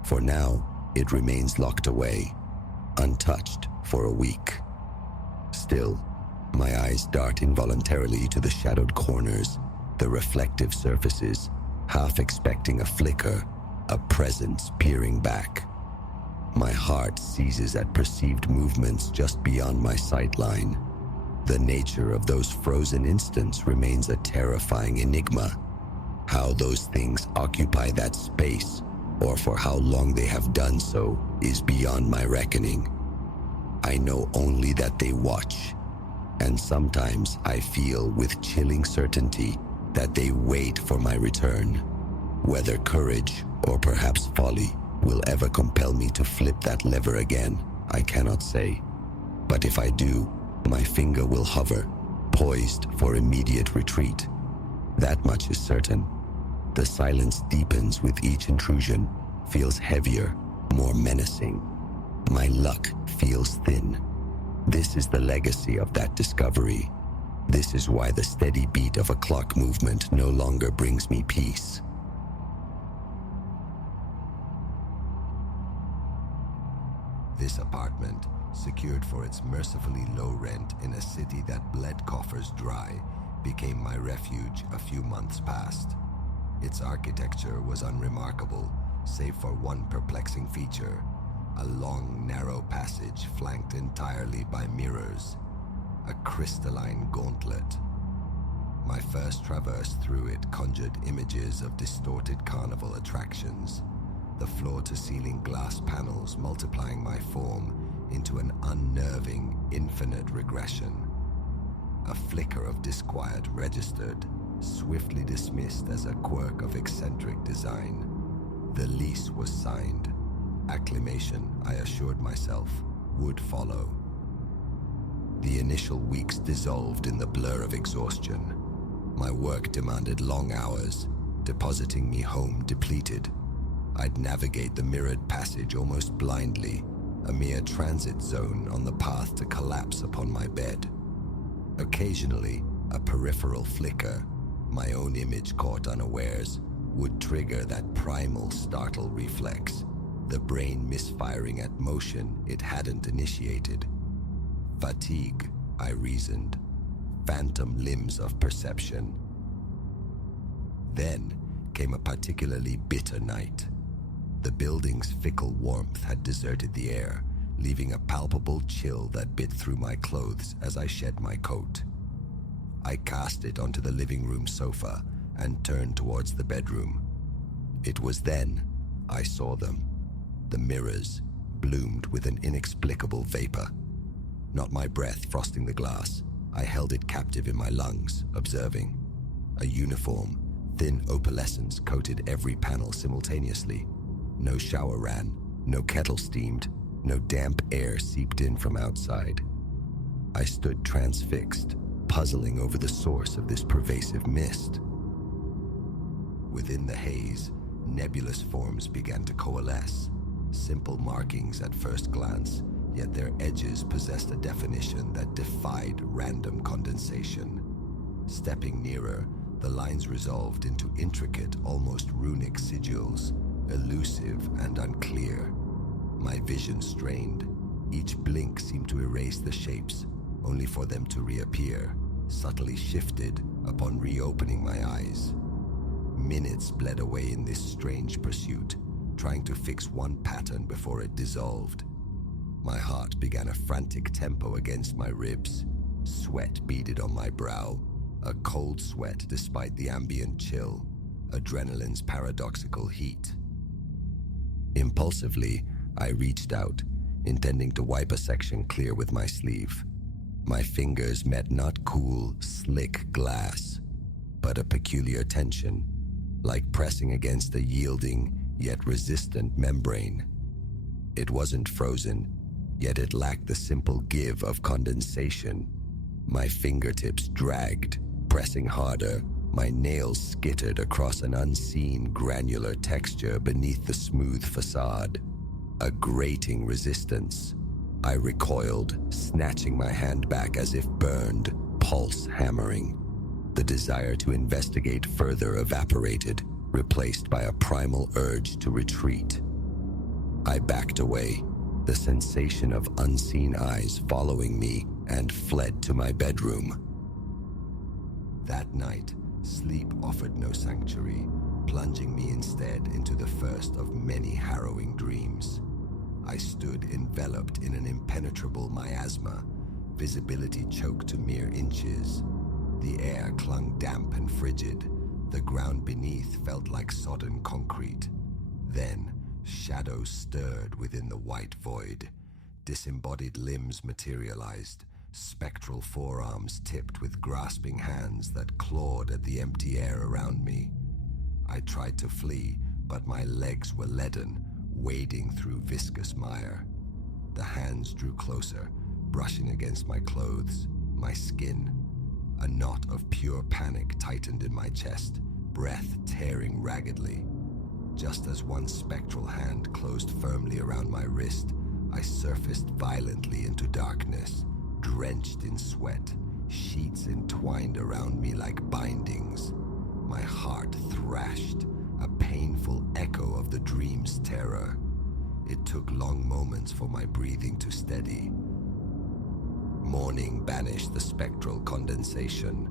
For now, it remains locked away, untouched for a week. Still, my eyes dart involuntarily to the shadowed corners, the reflective surfaces, half expecting a flicker, a presence peering back. My heart seizes at perceived movements just beyond my sight line. The nature of those frozen instants remains a terrifying enigma. How those things occupy that space, or for how long they have done so, is beyond my reckoning. I know only that they watch, and sometimes I feel with chilling certainty that they wait for my return. Whether courage, or perhaps folly, will ever compel me to flip that lever again, I cannot say. But if I do, my finger will hover, poised for immediate retreat. That much is certain. The silence deepens with each intrusion, feels heavier, more menacing. My luck feels thin. This is the legacy of that discovery. This is why the steady beat of a clock movement no longer brings me peace. This apartment, secured for its mercifully low rent in a city that bled coffers dry, became my refuge a few months past. Its architecture was unremarkable, save for one perplexing feature: a long, narrow passage flanked entirely by mirrors, a crystalline gauntlet. My first traverse through it conjured images of distorted carnival attractions, the floor-to-ceiling glass panels multiplying my form into an unnerving, infinite regression. A flicker of disquiet registered, swiftly dismissed as a quirk of eccentric design. The lease was signed. Acclimation, I assured myself, would follow. The initial weeks dissolved in the blur of exhaustion. My work demanded long hours, depositing me home depleted. I'd navigate the mirrored passage almost blindly, a mere transit zone on the path to collapse upon my bed. Occasionally, a peripheral flicker, my own image caught unawares, would trigger that primal startle reflex, the brain misfiring at motion it hadn't initiated. Fatigue, I reasoned. Phantom limbs of perception. Then came a particularly bitter night. The building's fickle warmth had deserted the air, leaving a palpable chill that bit through my clothes as I shed my coat. I cast it onto the living room sofa and turned towards the bedroom. It was then I saw them. The mirrors bloomed with an inexplicable vapor. Not my breath frosting the glass, I held it captive in my lungs, observing. A uniform, thin opalescence coated every panel simultaneously. No shower ran, no kettle steamed, no damp air seeped in from outside. I stood transfixed, puzzling over the source of this pervasive mist. Within the haze, nebulous forms began to coalesce, simple markings at first glance, yet their edges possessed a definition that defied random condensation. Stepping nearer, the lines resolved into intricate, almost runic sigils, elusive and unclear. My vision strained. Each blink seemed to erase the shapes, only for them to reappear, subtly shifted upon reopening my eyes. Minutes bled away in this strange pursuit, trying to fix one pattern before it dissolved. My heart began a frantic tempo against my ribs. Sweat beaded on my brow, a cold sweat despite the ambient chill, adrenaline's paradoxical heat. Impulsively, I reached out, intending to wipe a section clear with my sleeve. My fingers met not cool, slick glass, but a peculiar tension, like pressing against a yielding yet resistant membrane. It wasn't frozen, yet it lacked the simple give of condensation. My fingertips dragged, pressing harder. My nails skittered across an unseen granular texture beneath the smooth facade. A grating resistance. I recoiled, snatching my hand back as if burned, pulse hammering. The desire to investigate further evaporated, replaced by a primal urge to retreat. I backed away, the sensation of unseen eyes following me, and fled to my bedroom. That night, Sleep offered no sanctuary, plunging me instead into the first of many harrowing dreams. I stood enveloped in an impenetrable miasma, visibility choked to mere inches. The air clung damp and frigid. The ground beneath felt like sodden concrete. Then, shadows stirred within the white void. Disembodied limbs materialized, spectral forearms tipped with grasping hands that clawed at the empty air around me. I tried to flee, but my legs were leaden, wading through viscous mire. The hands drew closer, brushing against my clothes, my skin. A knot of pure panic tightened in my chest, breath tearing raggedly. Just as one spectral hand closed firmly around my wrist, I surfaced violently into darkness, drenched in sweat, sheets entwined around me like bindings. My heart thrashed, a painful echo of the dream's terror. It took long moments for my breathing to steady. Morning banished the spectral condensation.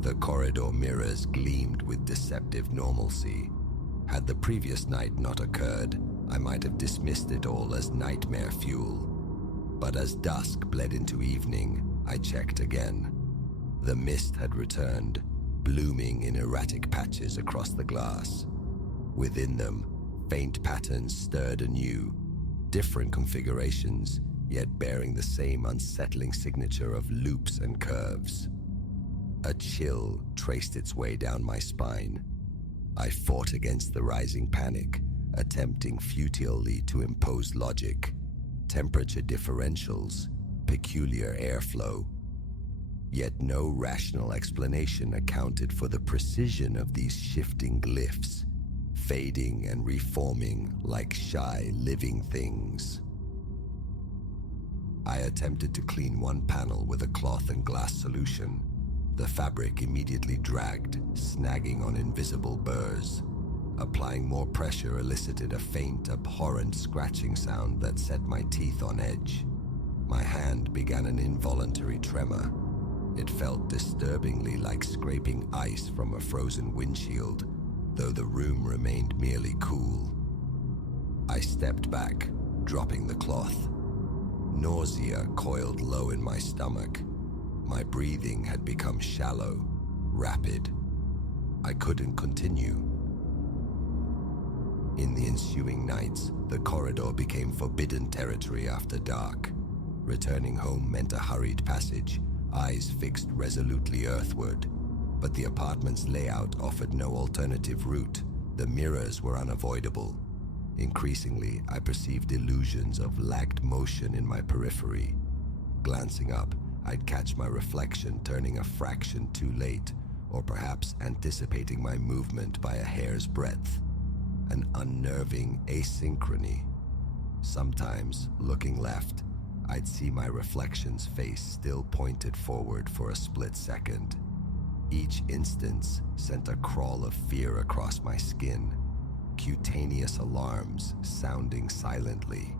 The corridor mirrors gleamed with deceptive normalcy. Had the previous night not occurred, I might have dismissed it all as nightmare fuel. But as dusk bled into evening, I checked again. The mist had returned, blooming in erratic patches across the glass. Within them, faint patterns stirred anew, different configurations, yet bearing the same unsettling signature of loops and curves. A chill traced its way down my spine. I fought against the rising panic, attempting futilely to impose logic. Temperature differentials, peculiar airflow. Yet no rational explanation accounted for the precision of these shifting glyphs, fading and reforming like shy living things. I attempted to clean one panel with a cloth and glass solution. The fabric immediately dragged, snagging on invisible burrs. Applying more pressure elicited a faint, abhorrent scratching sound that set my teeth on edge. My hand began an involuntary tremor. It felt disturbingly like scraping ice from a frozen windshield, though the room remained merely cool. I stepped back, dropping the cloth. Nausea coiled low in my stomach. My breathing had become shallow, rapid. I couldn't continue. In the ensuing nights, the corridor became forbidden territory after dark. Returning home meant a hurried passage, eyes fixed resolutely earthward. But the apartment's layout offered no alternative route. The mirrors were unavoidable. Increasingly, I perceived illusions of lagged motion in my periphery. Glancing up, I'd catch my reflection turning a fraction too late, or perhaps anticipating my movement by a hair's breadth. An unnerving asynchrony. Sometimes, looking left, I'd see my reflection's face still pointed forward for a split second. Each instance sent a crawl of fear across my skin, cutaneous alarms sounding silently.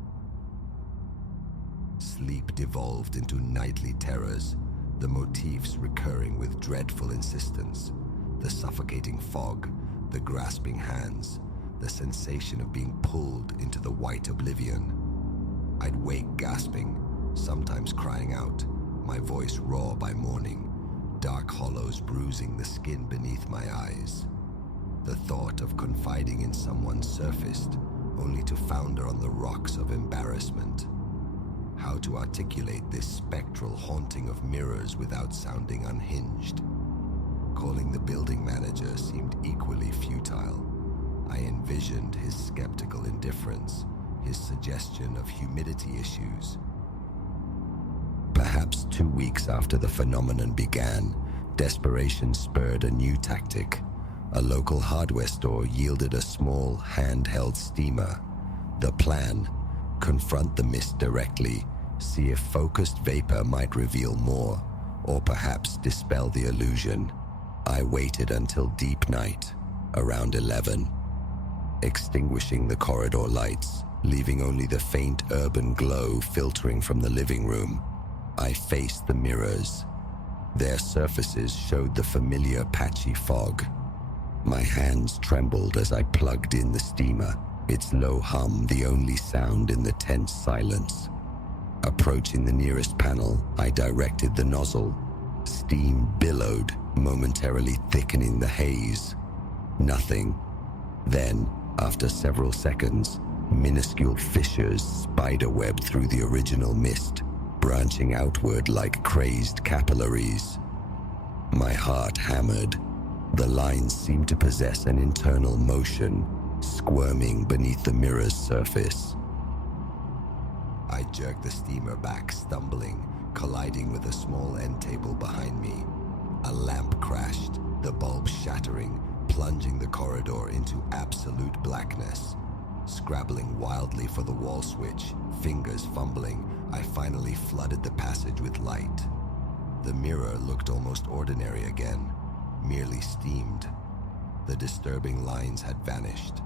Sleep devolved into nightly terrors, the motifs recurring with dreadful insistence. The suffocating fog, the grasping hands, the sensation of being pulled into the white oblivion. I'd wake gasping, sometimes crying out, my voice raw by morning, dark hollows bruising the skin beneath my eyes. The thought of confiding in someone surfaced, only to founder on the rocks of embarrassment. How to articulate this spectral haunting of mirrors without sounding unhinged? Calling the building manager seemed equally futile. I envisioned his skeptical indifference, his suggestion of humidity issues. Perhaps 2 weeks after the phenomenon began, desperation spurred a new tactic. A local hardware store yielded a small, handheld steamer. The plan: confront the mist directly, see if focused vapor might reveal more, or perhaps dispel the illusion. I waited until deep night, around 11. Extinguishing the corridor lights, leaving only the faint urban glow filtering from the living room, I faced the mirrors. Their surfaces showed the familiar patchy fog. My hands trembled as I plugged in the steamer, its low hum the only sound in the tense silence. Approaching the nearest panel, I directed the nozzle. Steam billowed, momentarily thickening the haze. Nothing. Then, after several seconds, minuscule fissures spiderwebbed through the original mist, branching outward like crazed capillaries. My heart hammered. The lines seemed to possess an internal motion, squirming beneath the mirror's surface. I jerked the steamer back, stumbling, colliding with a small end table behind me. A lamp crashed, the bulb shattering, plunging the corridor into absolute blackness. Scrabbling wildly for the wall switch, fingers fumbling, I finally flooded the passage with light. The mirror looked almost ordinary again, merely steamed. The disturbing lines had vanished.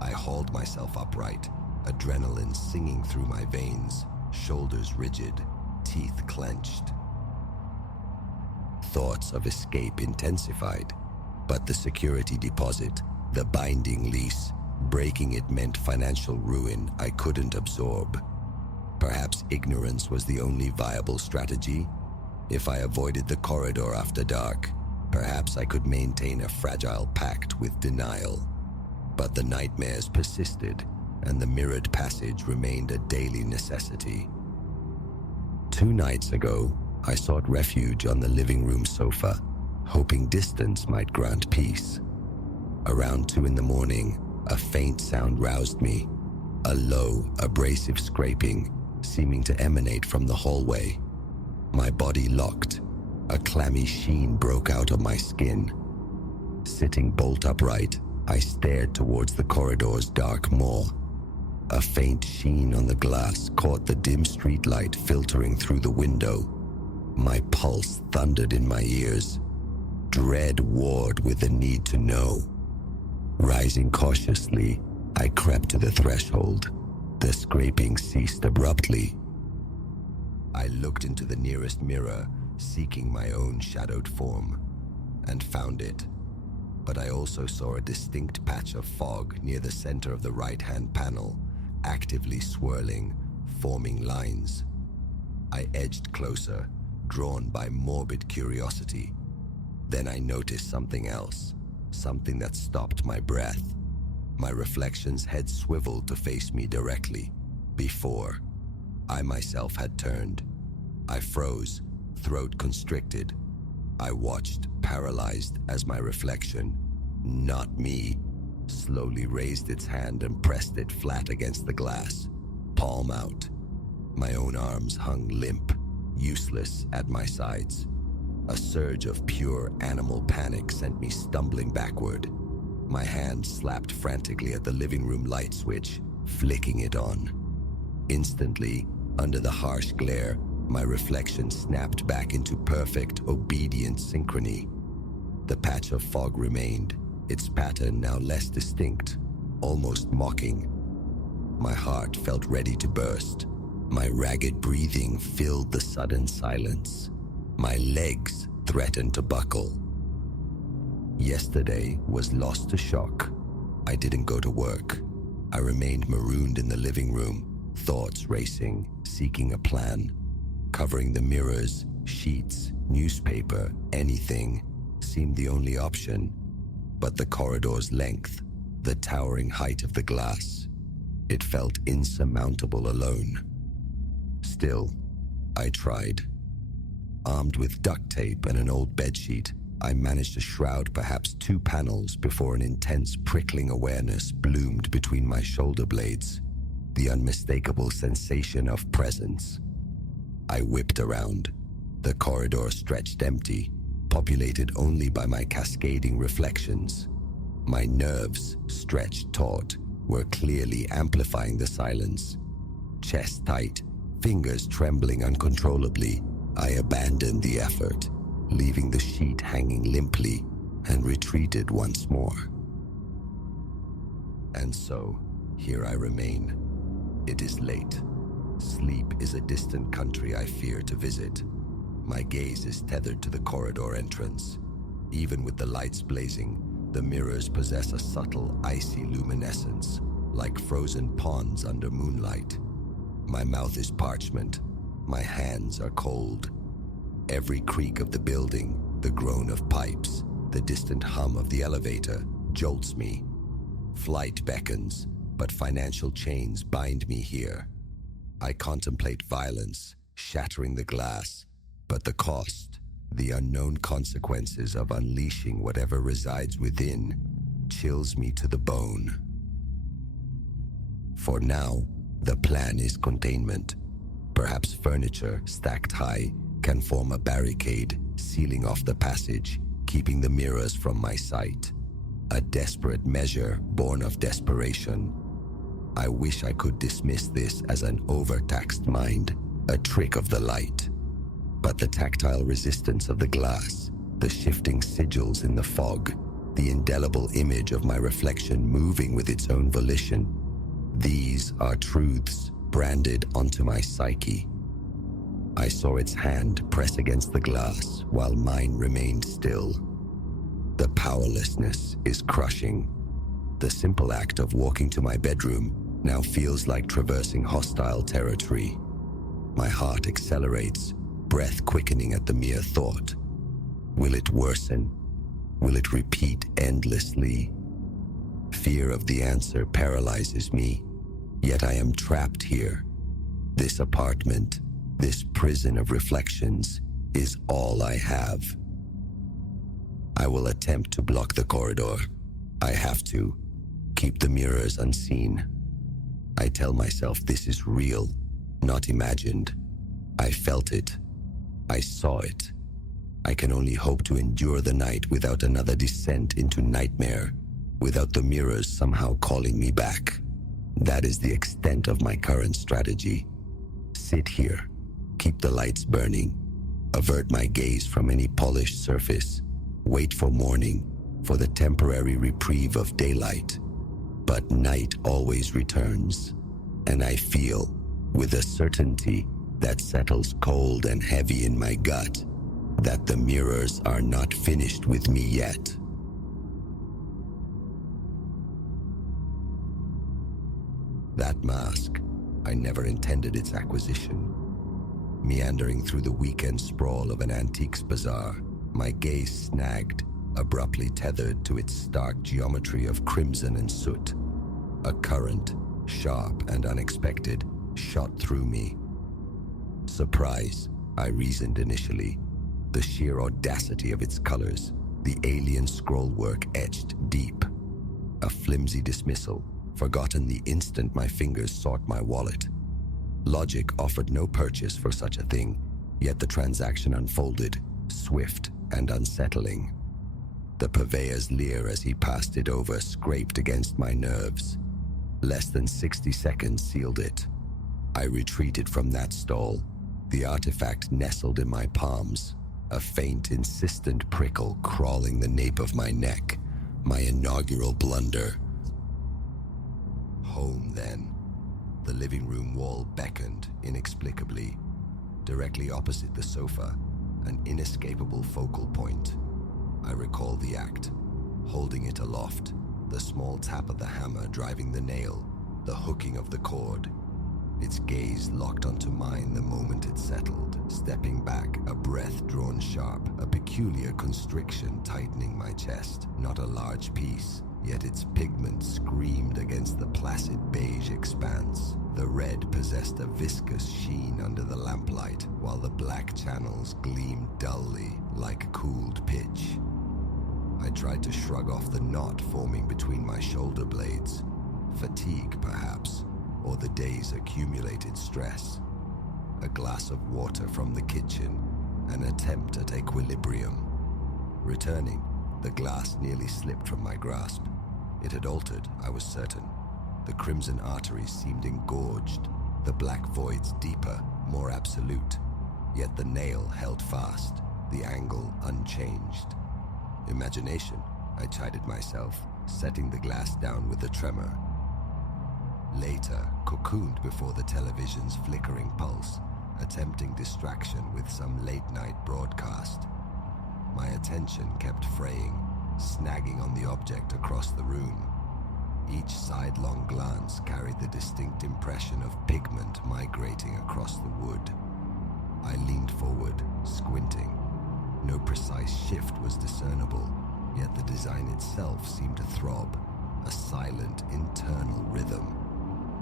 I hauled myself upright, adrenaline singing through my veins, shoulders rigid, teeth clenched. Thoughts of escape intensified, but the security deposit, the binding lease, breaking it meant financial ruin I couldn't absorb. Perhaps ignorance was the only viable strategy. If I avoided the corridor after dark, perhaps I could maintain a fragile pact with denial. But the nightmares persisted, and the mirrored passage remained a daily necessity. 2 nights ago, I sought refuge on the living room sofa, hoping distance might grant peace. Around 2 in the morning, a faint sound roused me, a low, abrasive scraping, seeming to emanate from the hallway. My body locked. A clammy sheen broke out of my skin. Sitting bolt upright, I stared towards the corridor's dark maw. A faint sheen on the glass caught the dim streetlight filtering through the window. My pulse thundered in my ears. Dread warred with the need to know. Rising cautiously, I crept to the threshold. The scraping ceased abruptly. I looked into the nearest mirror, seeking my own shadowed form, and found it. But I also saw a distinct patch of fog near the center of the right-hand panel, actively swirling, forming lines. I edged closer, drawn by morbid curiosity. Then I noticed something else, something that stopped my breath. My reflection's head swiveled to face me directly. Before, I myself had turned. I froze, throat constricted. I watched, paralyzed, as my reflection, not me, slowly raised its hand and pressed it flat against the glass, palm out. My own arms hung limp, useless at my sides. A surge of pure animal panic sent me stumbling backward. My hand slapped frantically at the living room light switch, flicking it on. Instantly, under the harsh glare, my reflection snapped back into perfect, obedient synchrony. The patch of fog remained, its pattern now less distinct, almost mocking. My heart felt ready to burst. My ragged breathing filled the sudden silence. My legs threatened to buckle. Yesterday was lost to shock. I didn't go to work. I remained marooned in the living room, thoughts racing, seeking a plan. Covering the mirrors, sheets, newspaper, anything seemed the only option. But the corridor's length, the towering height of the glass, it felt insurmountable alone. Still, I tried. Armed with duct tape and an old bedsheet, I managed to shroud perhaps 2 panels before an intense prickling awareness bloomed between my shoulder blades, the unmistakable sensation of presence. I whipped around. The corridor stretched empty, populated only by my cascading reflections. My nerves, stretched taut, were clearly amplifying the silence. Chest tight, fingers trembling uncontrollably, I abandoned the effort, leaving the sheet hanging limply, and retreated once more. And so, here I remain. It is late. Sleep is a distant country I fear to visit. My gaze is tethered to the corridor entrance. Even with the lights blazing, the mirrors possess a subtle, icy luminescence, like frozen ponds under moonlight. My mouth is parchment. My hands are cold. Every creak of the building, the groan of pipes, the distant hum of the elevator jolts me. Flight beckons, but financial chains bind me here. I contemplate violence, shattering the glass, but the cost, the unknown consequences of unleashing whatever resides within, chills me to the bone. For now, the plan is containment. Perhaps furniture, stacked high, can form a barricade, sealing off the passage, keeping the mirrors from my sight. A desperate measure born of desperation. I wish I could dismiss this as an overtaxed mind, a trick of the light. But the tactile resistance of the glass, the shifting sigils in the fog, the indelible image of my reflection moving with its own volition, these are truths branded onto my psyche. I saw its hand press against the glass while mine remained still. The powerlessness is crushing. The simple act of walking to my bedroom now feels like traversing hostile territory. My heart accelerates, breath quickening at the mere thought. Will it worsen? Will it repeat endlessly? Fear of the answer paralyzes me, yet I am trapped here. This apartment, this prison of reflections, is all I have. I will attempt to block the corridor. I have to. Keep the mirrors unseen. I tell myself this is real, not imagined. I felt it. I saw it. I can only hope to endure the night without another descent into nightmare, without the mirrors somehow calling me back. That is the extent of my current strategy. Sit here, keep the lights burning, avert my gaze from any polished surface, wait for morning, for the temporary reprieve of daylight. But night always returns, and I feel, with a certainty that settles cold and heavy in my gut, that the mirrors are not finished with me yet. That mask, I never intended its acquisition. Meandering through the weekend sprawl of an antiques bazaar, my gaze snagged, abruptly tethered to its stark geometry of crimson and soot. A current, sharp and unexpected, shot through me. Surprise, I reasoned initially. The sheer audacity of its colors, the alien scrollwork etched deep. A flimsy dismissal, forgotten the instant my fingers sought my wallet. Logic offered no purchase for such a thing, yet the transaction unfolded, swift and unsettling. The purveyor's leer as he passed it over scraped against my nerves. Less than 60 seconds sealed it. I retreated from that stall, the artifact nestled in my palms, a faint, insistent prickle crawling the nape of my neck, my inaugural blunder. Home, then. The living room wall beckoned inexplicably. Directly opposite the sofa, an inescapable focal point. I recall the act, holding it aloft, the small tap of the hammer driving the nail, the hooking of the cord. Its gaze locked onto mine the moment it settled, stepping back, a breath drawn sharp, a peculiar constriction tightening my chest. Not a large piece, yet its pigment screamed against the placid beige expanse. The red possessed a viscous sheen under the lamplight, while the black channels gleamed dully like cooled pitch. I tried to shrug off the knot forming between my shoulder blades. Fatigue, perhaps, or the day's accumulated stress. A glass of water from the kitchen, an attempt at equilibrium. Returning, the glass nearly slipped from my grasp. It had altered, I was certain. The crimson arteries seemed engorged, the black voids deeper, more absolute. Yet the nail held fast, the angle unchanged. Imagination, I chided myself, setting the glass down with a tremor. Later, cocooned before the television's flickering pulse, attempting distraction with some late-night broadcast. My attention kept fraying, snagging on the object across the room. Each sidelong glance carried the distinct impression of pigment migrating across the wood. I leaned forward, squinting. No precise shift was discernible, yet the design itself seemed to throb, a silent internal rhythm.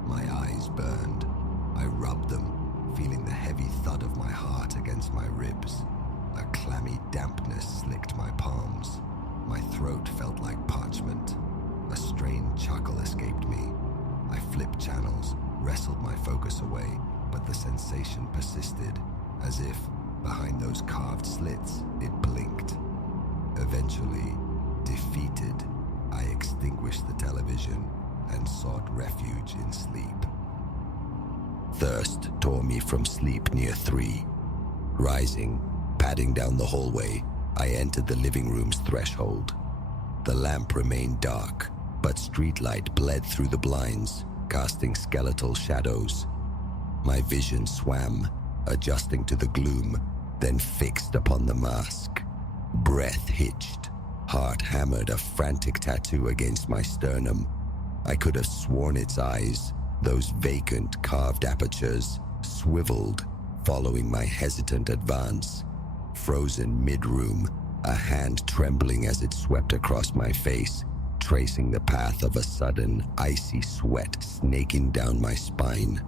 My eyes burned. I rubbed them, feeling the heavy thud of my heart against my ribs. A clammy dampness slicked my palms. My throat felt like parchment. A strained chuckle escaped me. I flipped channels, wrestled my focus away, but the sensation persisted, as if, behind those carved slits, it blinked. Eventually, defeated, I extinguished the television and sought refuge in sleep. Thirst tore me from sleep near 3. Rising, padding down the hallway, I entered the living room's threshold. The lamp remained dark, but streetlight bled through the blinds, casting skeletal shadows. My vision swam, adjusting to the gloom, then fixed upon the mask. Breath hitched, heart hammered a frantic tattoo against my sternum. I could have sworn its eyes, those vacant carved apertures, swiveled, following my hesitant advance. Frozen mid-room, a hand trembling as it swept across my face, tracing the path of a sudden, icy sweat snaking down my spine.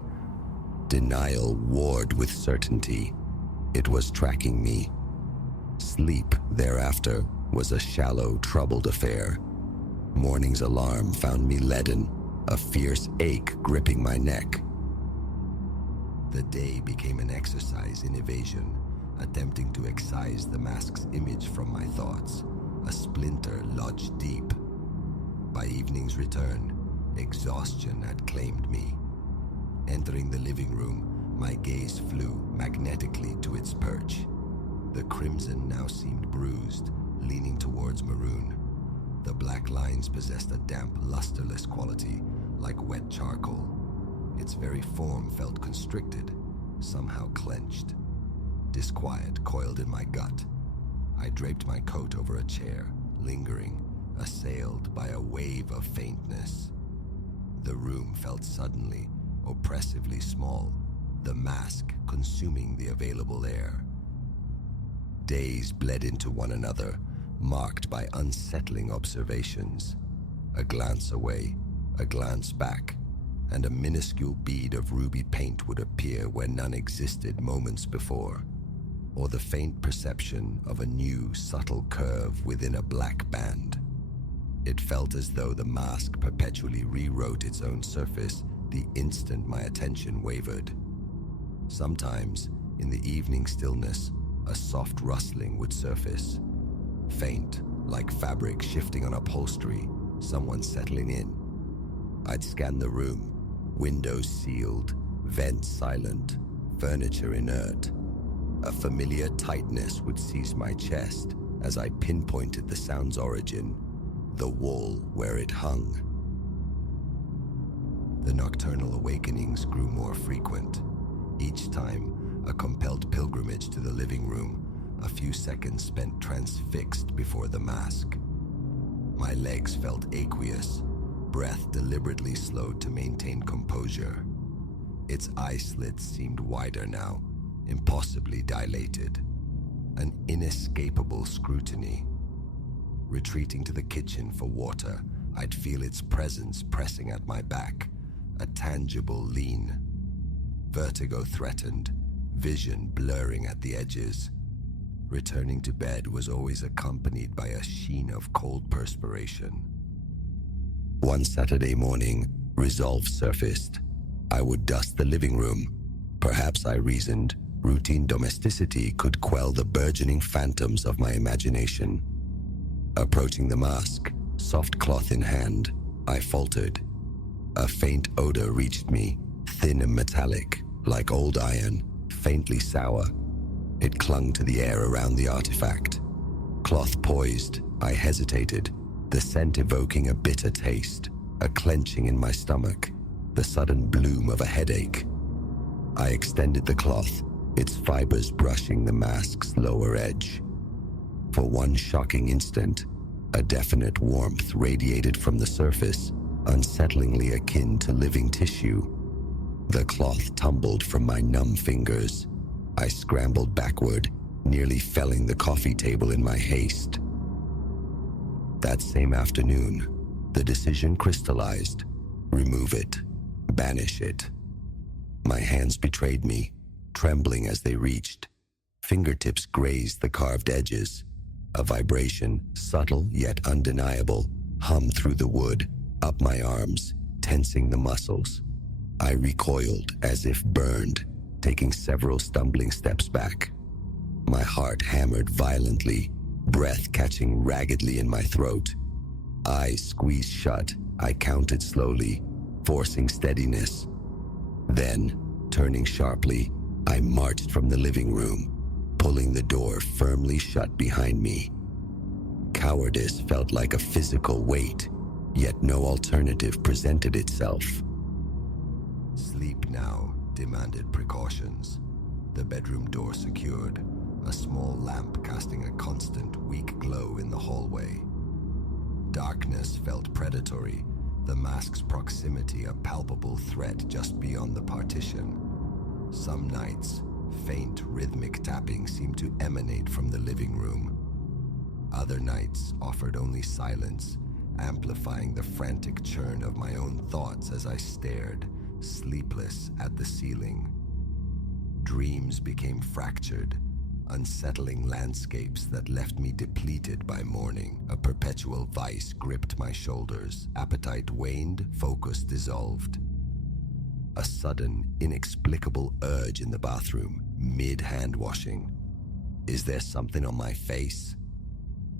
Denial warred with certainty. It was tracking me. Sleep, thereafter, was a shallow, troubled affair. Morning's alarm found me leaden, a fierce ache gripping my neck. The day became an exercise in evasion, attempting to excise the mask's image from my thoughts, a splinter lodged deep. By evening's return, exhaustion had claimed me. Entering the living room, my gaze flew magnetically to its perch. The crimson now seemed bruised, leaning towards maroon. The black lines possessed a damp, lusterless quality, like wet charcoal. Its very form felt constricted, somehow clenched. Disquiet coiled in my gut. I draped my coat over a chair, lingering, assailed by a wave of faintness. The room felt suddenly, oppressively small, the mask consuming the available air. Days bled into one another, marked by unsettling observations. A glance away, a glance back, and a minuscule bead of ruby paint would appear where none existed moments before, or the faint perception of a new, subtle curve within a black band. It felt as though the mask perpetually rewrote its own surface the instant my attention wavered. Sometimes, in the evening stillness, a soft rustling would surface. Faint, like fabric shifting on upholstery, someone settling in. I'd scan the room, windows sealed, vents silent, furniture inert. A familiar tightness would seize my chest as I pinpointed the sound's origin, the wall where it hung. The nocturnal awakenings grew more frequent, each time a compelled pilgrimage to the living room, a few seconds spent transfixed before the mask. My legs felt aqueous, breath deliberately slowed to maintain composure. Its eye slits seemed wider now, impossibly dilated. An inescapable scrutiny. Retreating to the kitchen for water, I'd feel its presence pressing at my back, a tangible lean. Vertigo threatened, vision blurring at the edges. Returning to bed was always accompanied by a sheen of cold perspiration. One Saturday morning, resolve surfaced. I would dust the living room. Perhaps, I reasoned, routine domesticity could quell the burgeoning phantoms of my imagination. Approaching the mask, soft cloth in hand, I faltered. A faint odor reached me, thin and metallic, like old iron, faintly sour. It clung to the air around the artifact. Cloth poised, I hesitated, the scent evoking a bitter taste, a clenching in my stomach, the sudden bloom of a headache. I extended the cloth, its fibers brushing the mask's lower edge. For one shocking instant, a definite warmth radiated from the surface, unsettlingly akin to living tissue. The cloth tumbled from my numb fingers. I scrambled backward, nearly felling the coffee table in my haste. That same afternoon, the decision crystallized. Remove it. Banish it. My hands betrayed me, trembling as they reached. Fingertips grazed the carved edges. A vibration, subtle yet undeniable, hummed through the wood, up my arms, tensing the muscles. I recoiled as if burned, taking several stumbling steps back. My heart hammered violently, breath catching raggedly in my throat. Eyes squeezed shut, I counted slowly, forcing steadiness. Then, turning sharply, I marched from the living room, pulling the door firmly shut behind me. Cowardice felt like a physical weight, yet no alternative presented itself. Sleep now demanded precautions. The bedroom door secured, a small lamp casting a constant, weak glow in the hallway. Darkness felt predatory, the mask's proximity a palpable threat just beyond the partition. Some nights, faint rhythmic tapping seemed to emanate from the living room. Other nights offered only silence, amplifying the frantic churn of my own thoughts as I stared, sleepless, at the ceiling. Dreams became fractured, unsettling landscapes that left me depleted by morning. A perpetual vice gripped my shoulders. Appetite waned, focus dissolved. A sudden, inexplicable urge in the bathroom, mid-hand washing. Is there something on my face?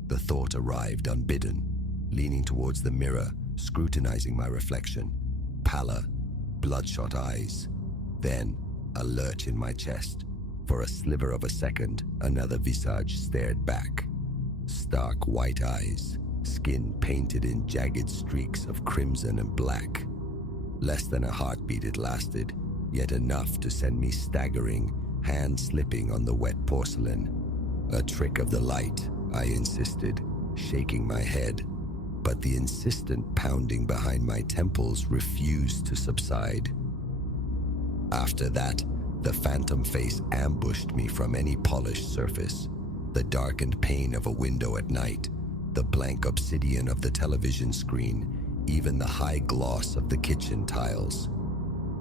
The thought arrived unbidden, leaning towards the mirror, scrutinizing my reflection. Pallor, bloodshot eyes. Then, a lurch in my chest. For a sliver of a second, another visage stared back. Stark white eyes, skin painted in jagged streaks of crimson and black. Less than a heartbeat it lasted, yet enough to send me staggering, hand slipping on the wet porcelain. A trick of the light, I insisted, shaking my head. But the insistent pounding behind my temples refused to subside. After that, the phantom face ambushed me from any polished surface. The darkened pane of a window at night, the blank obsidian of the television screen, even the high gloss of the kitchen tiles.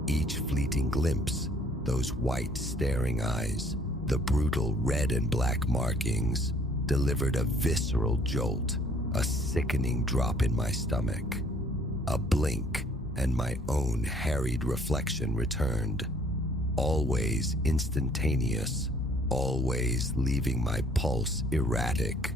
Each fleeting glimpse, those white staring eyes, the brutal red and black markings, delivered a visceral jolt, a sickening drop in my stomach. A blink, and my own harried reflection returned. Always instantaneous, always leaving my pulse erratic.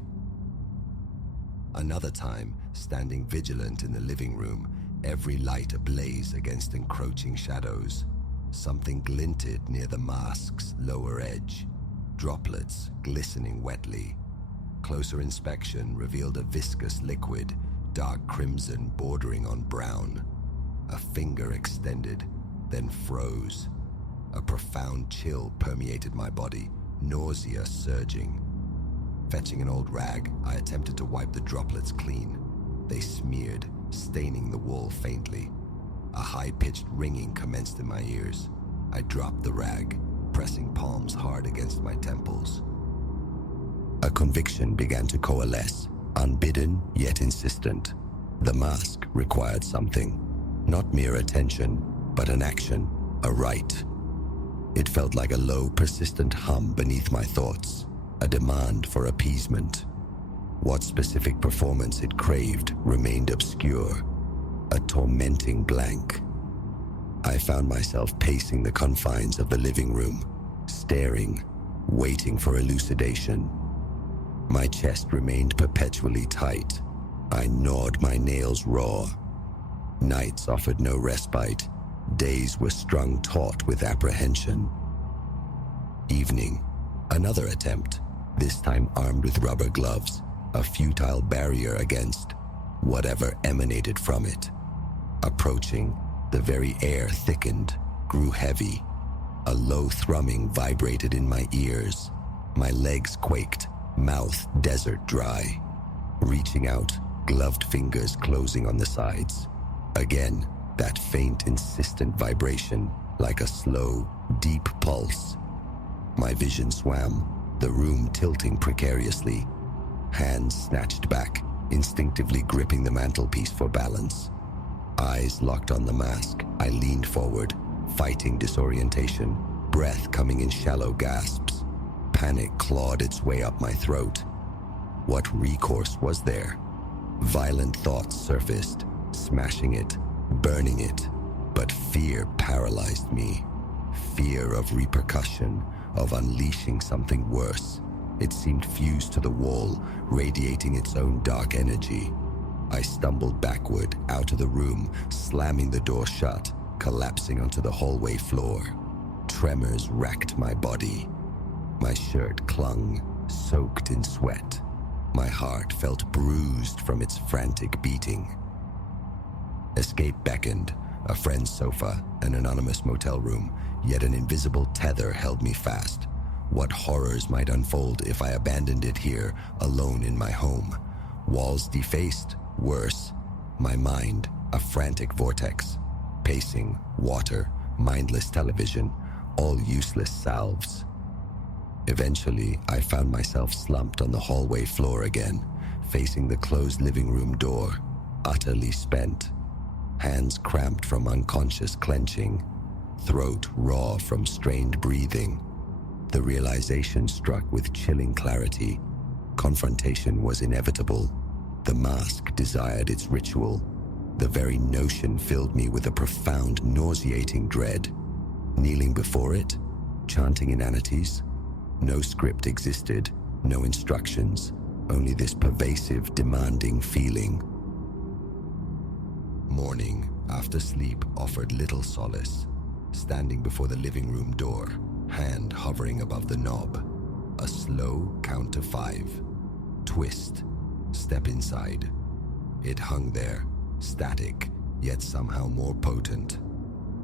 Another time, standing vigilant in the living room, every light ablaze against encroaching shadows. Something glinted near the mask's lower edge, droplets glistening wetly. Closer inspection revealed a viscous liquid, dark crimson bordering on brown. A finger extended, then froze. A profound chill permeated my body, nausea surging. Fetching an old rag, I attempted to wipe the droplets clean. They smeared, staining the wall faintly. A high-pitched ringing commenced in my ears. I dropped the rag, pressing palms hard against my temples. A conviction began to coalesce, unbidden yet insistent. The mask required something. Not mere attention, but an action, a rite. It felt like a low, persistent hum beneath my thoughts, a demand for appeasement. What specific performance it craved remained obscure, a tormenting blank. I found myself pacing the confines of the living room, staring, waiting for elucidation. My chest remained perpetually tight. I gnawed my nails raw. Nights offered no respite. Days were strung taut with apprehension. Evening, another attempt, this time armed with rubber gloves, a futile barrier against whatever emanated from it. Approaching, the very air thickened, grew heavy. A low thrumming vibrated in my ears. My legs quaked, mouth desert dry. Reaching out, gloved fingers closing on the sides. Again, that faint, insistent vibration, like a slow, deep pulse. My vision swam, the room tilting precariously. Hands snatched back, instinctively gripping the mantelpiece for balance. Eyes locked on the mask, I leaned forward, fighting disorientation, breath coming in shallow gasps. Panic clawed its way up my throat. What recourse was there? Violent thoughts surfaced, smashing it, burning it. But fear paralyzed me. Fear of repercussion, of unleashing something worse. It seemed fused to the wall, radiating its own dark energy. I stumbled backward, out of the room, slamming the door shut, collapsing onto the hallway floor. Tremors racked my body. My shirt clung, soaked in sweat. My heart felt bruised from its frantic beating. Escape beckoned, a friend's sofa, an anonymous motel room, yet an invisible tether held me fast. What horrors might unfold if I abandoned it here, alone in my home? Walls defaced, worse. My mind, a frantic vortex. Pacing, water, mindless television, all useless salves. Eventually, I found myself slumped on the hallway floor again, facing the closed living room door, utterly spent. Hands cramped from unconscious clenching, throat raw from strained breathing. The realization struck with chilling clarity. Confrontation was inevitable. The mask desired its ritual. The very notion filled me with a profound, nauseating dread. Kneeling before it, chanting inanities. No script existed, no instructions, only this pervasive, demanding feeling. Morning, after sleep, offered little solace. Standing before the living room door, hand hovering above the knob. A slow count to 5. Twist. Step inside. It hung there, static, yet somehow more potent.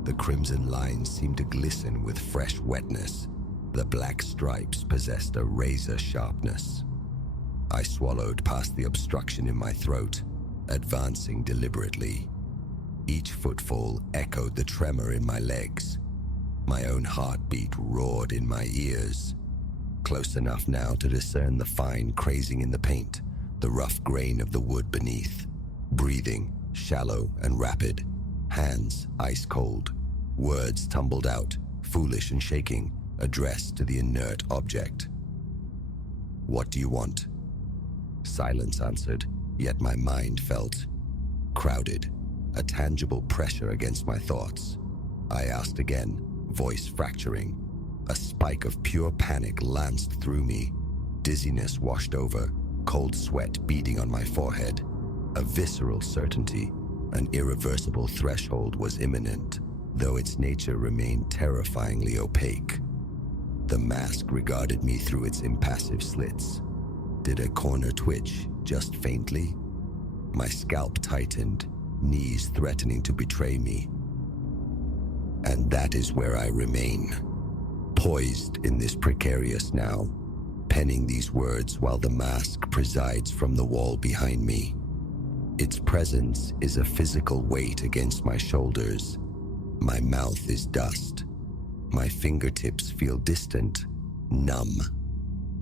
The crimson lines seemed to glisten with fresh wetness. The black stripes possessed a razor sharpness. I swallowed past the obstruction in my throat, advancing deliberately. Each footfall echoed the tremor in my legs. My own heartbeat roared in my ears. Close enough now to discern the fine crazing in the paint, the rough grain of the wood beneath. Breathing, shallow and rapid. Hands ice cold. Words tumbled out, foolish and shaking, addressed to the inert object. "What do you want?" Silence answered, yet my mind felt crowded, a tangible pressure against my thoughts. I asked again, voice fracturing. A spike of pure panic lanced through me. Dizziness washed over, cold sweat beading on my forehead. A visceral certainty, an irreversible threshold was imminent, though its nature remained terrifyingly opaque. The mask regarded me through its impassive slits. Did a corner twitch, just faintly? My scalp tightened, knees threatening to betray me. And that is where I remain, poised in this precarious now, penning these words while the mask presides from the wall behind me. Its presence is a physical weight against my shoulders. My mouth is dust. My fingertips feel distant, numb.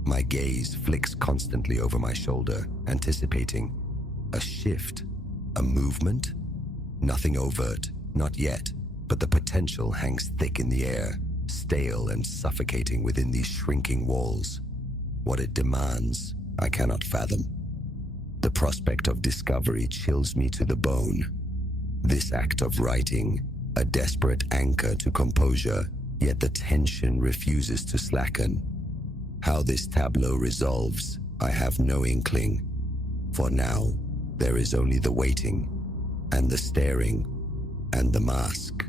My gaze flicks constantly over my shoulder, anticipating a shift, a movement. Nothing overt, not yet, but the potential hangs thick in the air, stale and suffocating within these shrinking walls. What it demands, I cannot fathom. The prospect of discovery chills me to the bone. This act of writing, a desperate anchor to composure, yet the tension refuses to slacken. How this tableau resolves, I have no inkling. For now, there is only the waiting, and the staring, and the mask.